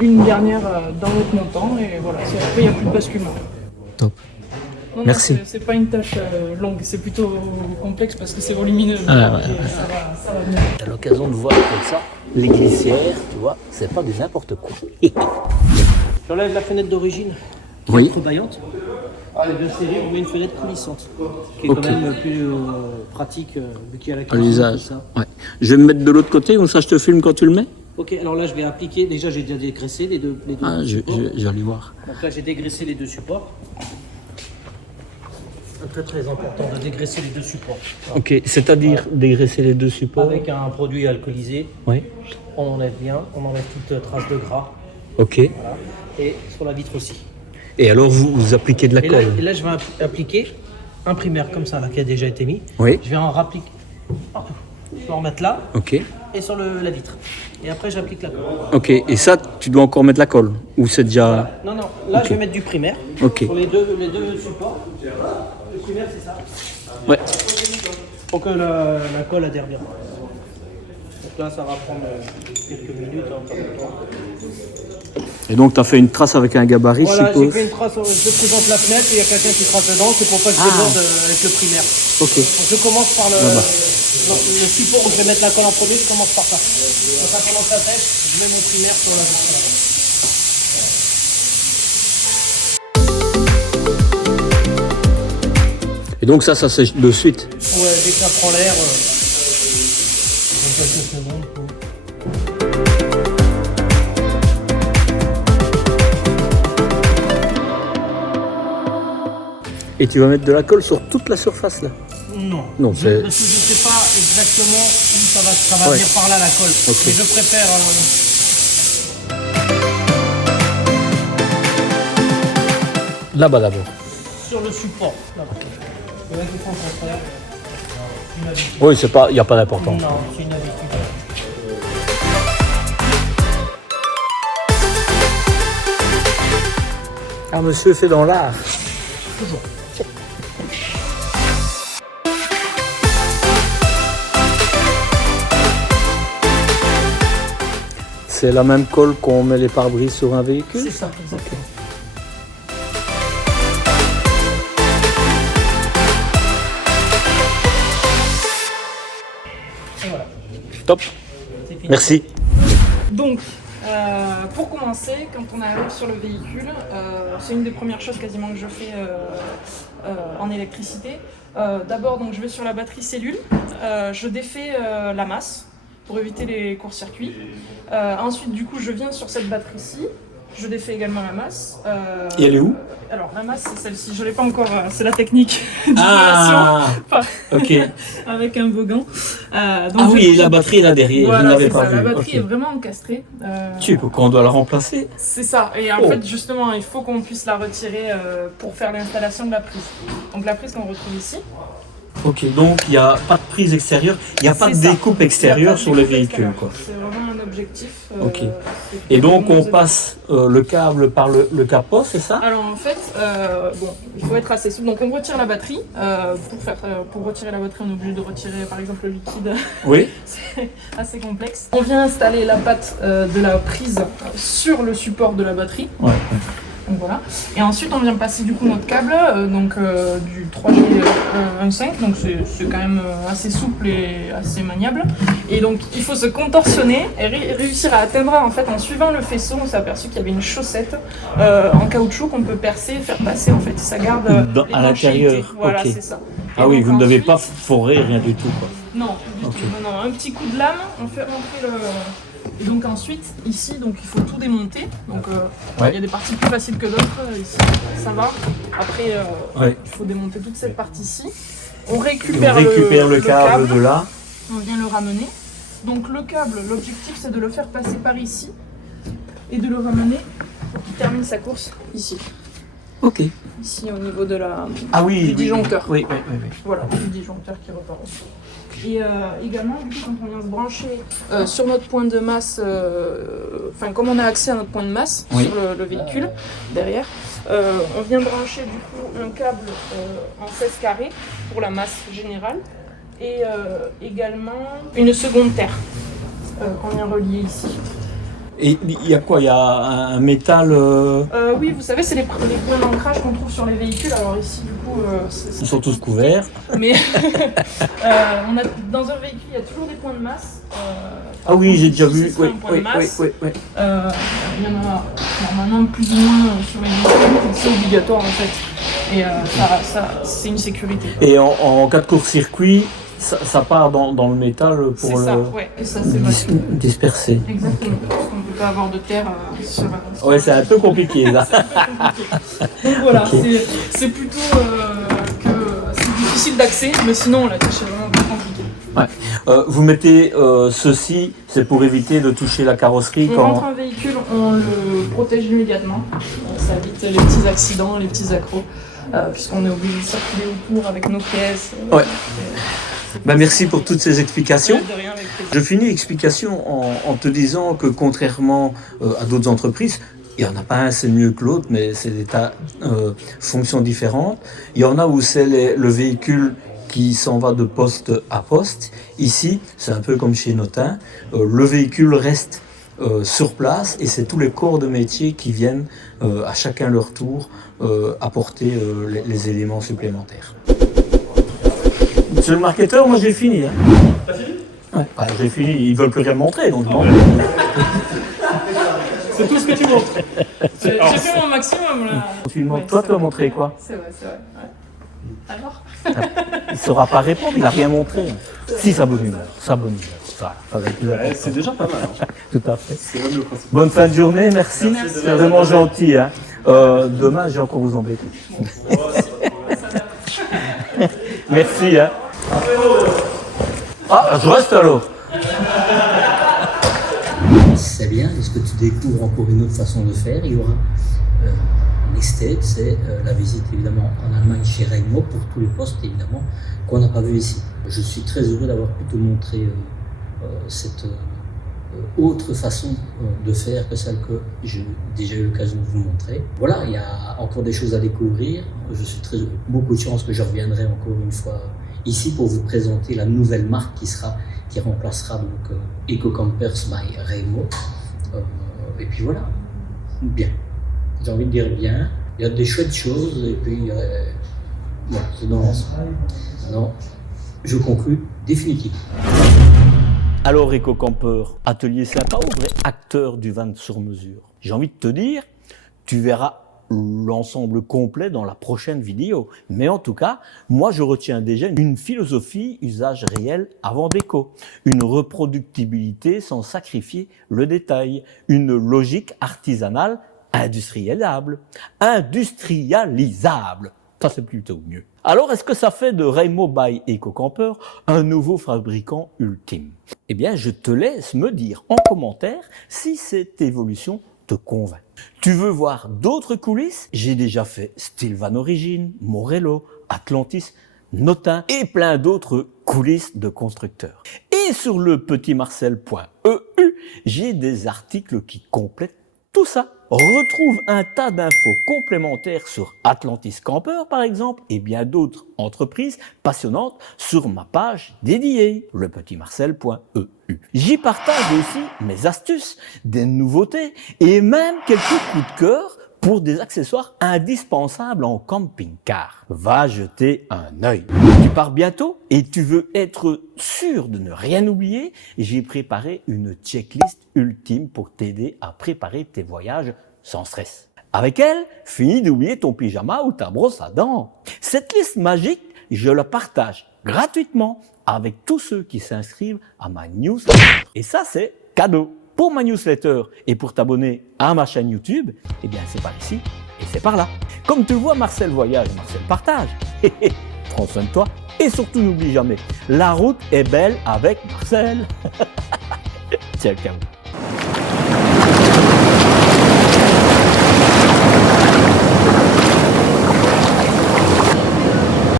Une dernière dans l'autre montant et voilà. Après, il n'y a plus de basculement. Top. Non, Merci. C'est pas une tâche longue, c'est plutôt complexe parce que c'est volumineux. Ah, ouais, Et ça va venir. T'as l'occasion de voir comme ça les glissières, tu vois, c'est pas du n'importe quoi. J'enlève la fenêtre d'origine, qui Oui. est entrebâillante. Les deux séries, on met une fenêtre coulissante, qui est Ok. quand même plus pratique, vu qu'il y a la À cuisine, l'usage. tout ça. Ouais. Je vais me mettre de l'autre côté, comme ça je te filme quand tu le mets. Ok, alors là je vais appliquer, déjà j'ai déjà dégraissé les deux Ah, je supports. vais aller voir. Donc là j'ai dégraissé les deux supports. C'est très important de dégraisser les deux supports. Ok, c'est-à-dire dégraisser les deux supports. Avec un produit alcoolisé, Oui. on enlève bien, on enlève toute trace de gras. Ok. Voilà. Et sur la vitre aussi. Et alors vous appliquez de la Et là, colle. je vais appliquer un primaire comme ça, là, qui a déjà été mis. Oui. Je vais en rappliquer partout. Je vais en mettre là Ok. et sur la vitre. Et après, j'applique la colle. Ok. Et ça, tu dois encore mettre la colle. Ou c'est déjà. Non, non, là, Ok. je vais mettre du primaire Ok. sur les deux supports. primaire, c'est ça. Ouais. Pour que la colle adhère bien. Donc là, ça va prendre quelques minutes. Et donc, tu as fait une trace avec un gabarit, Voilà, je suppose. j'ai fait une trace, je présente la fenêtre et il y a quelqu'un qui trace dedans, c'est pour pas que je déborde avec le primaire. Ok. Donc je commence par le support où je vais mettre la colle en premier, je commence par ça. Donc ça, pendant que ça sèche, je mets mon primaire sur la vitre. Et donc ça sèche de suite. Ouais, dès que ça prend l'air, quelques secondes pour... Et tu vas mettre de la colle sur toute la surface là. Non, Non, parce c'est... que je sais pas exactement où ça va Ouais. venir par là la colle. Ok. Et je préfère... Là-bas d'abord. sur le support. Là-bas. Il y en a qui font le contraire. Une habitude. Oui, il n'y a pas d'importance. Non, c'est une habitude. Ah, monsieur fait dans l'art. Toujours. C'est la même colle qu'on met les pare-brises sur un véhicule? C'est ça, exactement. Et voilà, Top. c'est fini. Merci. Donc, pour commencer, quand on arrive sur le véhicule, c'est une des premières choses quasiment que je fais en électricité. D'abord, donc, je vais sur la batterie cellule, je défais la masse pour éviter les courts-circuits. Ensuite, du coup, je viens sur cette batterie-ci, je défais également la masse. Et elle est où? Alors, la masse, c'est celle-ci, je ne l'ai pas encore, c'est la technique Ah, ok. avec un bogan. Donc Ah oui, la batterie est là derrière, voilà, je ne l'avais c'est pas ça, vue. la batterie Ok. est vraiment encastrée. Tu peux qu'on doit la remplacer? C'est ça, et en Oh. fait justement il faut qu'on puisse la retirer pour faire l'installation de la prise. Donc la prise qu'on retrouve ici. Ok, donc il n'y a pas de prise extérieure, il n'y a pas de C'est ça. découpe Il y a extérieure pas de sur le découpe véhicule, extérieure. quoi. C'est vraiment un objectif. Ok. c'est Et donc pour on nous passe le câble par le capot, c'est ça? Alors en fait, bon, il faut être assez souple. Donc on retire la batterie. Pour retirer la batterie, on est obligé de retirer par exemple le liquide. Oui. C'est assez complexe. On vient installer la patte de la prise sur le support de la batterie. Ouais. Donc voilà. Et ensuite on vient passer du coup notre câble du 3G15. Donc c'est quand même assez souple et assez maniable. Et donc il faut se contorsionner et réussir à atteindre en fait en suivant le faisceau. On s'est aperçu qu'il y avait une chaussette en caoutchouc qu'on peut percer et faire passer en fait. Ça garde À l'intérieur. Voilà, Ok. c'est ça. Ah Et oui, donc, vous ne devez ensuite- pas forer rien du tout, quoi. Non, du Ok. tout. Non, un petit coup de lame, on fait rentrer le. Et donc ensuite, ici, donc il faut tout démonter. Donc Ouais. il y a des parties plus faciles que d'autres. Ici, ça va. Après, Ouais. il faut démonter toute cette partie-ci. On On récupère, récupère le câble de là. On vient le ramener. Donc le câble, l'objectif c'est de le faire passer par ici et de le ramener pour qu'il termine sa course ici. Ok. Ici au niveau de la. Ah oui. Du disjoncteur. Oui, oui, oui. oui. Voilà, le disjoncteur qui repart aussi. Et également, du coup, quand on vient se brancher sur notre point de masse, enfin, comme on a accès à notre point de masse Oui. sur le véhicule derrière, on vient brancher du coup un câble en 16 carrés pour la masse générale et également une seconde terre qu'on vient relier ici. Et il y a quoi? Il y a un métal... Oui, vous savez, c'est les points d'ancrage qu'on trouve sur les véhicules. Alors ici, du coup, Ils sont tous couverts. mais dans un véhicule, il y a toujours des points de masse. Ah oui, j'ai déjà Ici, vu. ce serait Oui, un point de oui, oui, masse. oui, oui. Il y en a normalement plus ou moins sur les véhicules, c'est obligatoire en fait. Et c'est une sécurité. Et en cas de court-circuit, ça part dans le métal C'est pour ça, le ouais. Et ça, c'est vachement. disperser. Exactement. Parce qu'on ne peut pas avoir de terre sur. Ouais, c'est un peu compliqué là. Donc voilà, Ok. c'est plutôt que c'est difficile d'accès, mais sinon la tâche est vraiment pas compliquée. Vous mettez ceci, c'est pour éviter de toucher la carrosserie On rentre quand... un véhicule, on le protège immédiatement. Ça évite les petits accidents, les petits accros, puisqu'on est obligé de circuler autour avec nos pièces. Ouais. Bah, merci pour toutes ces explications. De rien, avec plaisir. Je finis l'explication en te disant que contrairement à d'autres entreprises, il Il n'y en a pas un, c'est mieux que l'autre, mais c'est des tas fonctions différentes. Il y en a où c'est le véhicule qui s'en va de poste à poste. Ici, c'est un peu comme chez Notin. Le véhicule reste sur place et c'est tous les corps de métier qui viennent à chacun leur tour apporter les éléments supplémentaires. Monsieur le marketeur, moi j'ai fini. Hein. T'as fini? Ouais, j'ai fini, ils veulent plus rien me montrer, donc non. C'est tout ce que tu montres. J'ai fait mon maximum là. Toi, tu vas montrer quoi? C'est vrai, c'est vrai. Ouais. Alors? Il ne saura pas répondre, il n'a rien montré. Si, sa bonne humeur. Sa bonne humeur. Ça va être plus important. C'est déjà pas mal. Hein. Tout à fait. C'est même le principe. Bonne fin de journée, merci. Merci. C'est vraiment gentil. Hein. Demain, j'ai encore vous embêter. Merci. Hein. Ah, je reste alors. C'est bien, parce que tu découvres encore une autre façon de faire. Il y aura next step, c'est la visite évidemment en Allemagne chez Raymo pour tous les postes évidemment qu'on n'a pas vu ici. Je suis très heureux d'avoir pu te montrer cette autre façon de faire que celle que j'ai déjà eu l'occasion de vous montrer. Voilà, il y a encore des choses à découvrir. Je suis très heureux. Beaucoup de chance que je reviendrai encore une fois ici pour vous présenter la nouvelle marque qui remplacera donc Eco Campers by Raymo. Et puis voilà, bien. J'ai envie de dire bien. Il y a des chouettes choses et puis voilà, c'est dans l'ensemble. Non, je conclus définitivement. Alors, Eco-Camper, atelier sympa ou vrai acteur du van sur mesure? J'ai envie de te dire, tu verras l'ensemble complet dans la prochaine vidéo. Mais en tout cas, moi je retiens déjà une philosophie usage réel avant déco, une reproductibilité sans sacrifier le détail, une logique artisanale industrialisable. Ça, c'est plutôt mieux. Alors, est-ce que ça fait de Raymo by Eco-Camper un nouveau fabricant ultime? Eh bien, je te laisse me dire en commentaire si cette évolution te convainc. Tu veux voir d'autres coulisses? J'ai déjà fait Stylvan Origine, Morello, Atlantis, Notin et plein d'autres coulisses de constructeurs. Et sur le petitmarcel.eu, j'ai des articles qui complètent tout ça. Retrouve un tas d'infos complémentaires sur Atlantis Camper par exemple et bien d'autres entreprises passionnantes sur ma page dédiée, lepetitmarcel.eu. J'y partage aussi mes astuces, des nouveautés et même quelques coups de cœur pour des accessoires indispensables en camping-car. Va jeter un œil. Tu pars bientôt et tu veux être sûr de ne rien oublier? J'ai préparé une checklist ultime pour t'aider à préparer tes voyages sans stress. Avec elle, fini d'oublier ton pyjama ou ta brosse à dents. Cette liste magique, je la partage gratuitement avec tous ceux qui s'inscrivent à ma newsletter. Et ça, c'est cadeau. Pour ma newsletter et pour t'abonner à ma chaîne YouTube, eh bien c'est par ici et c'est par là. Comme tu le vois, Marcel voyage, Marcel partage. Prends soin de toi et surtout n'oublie jamais, la route est belle avec Marcel. Ciao, ciao.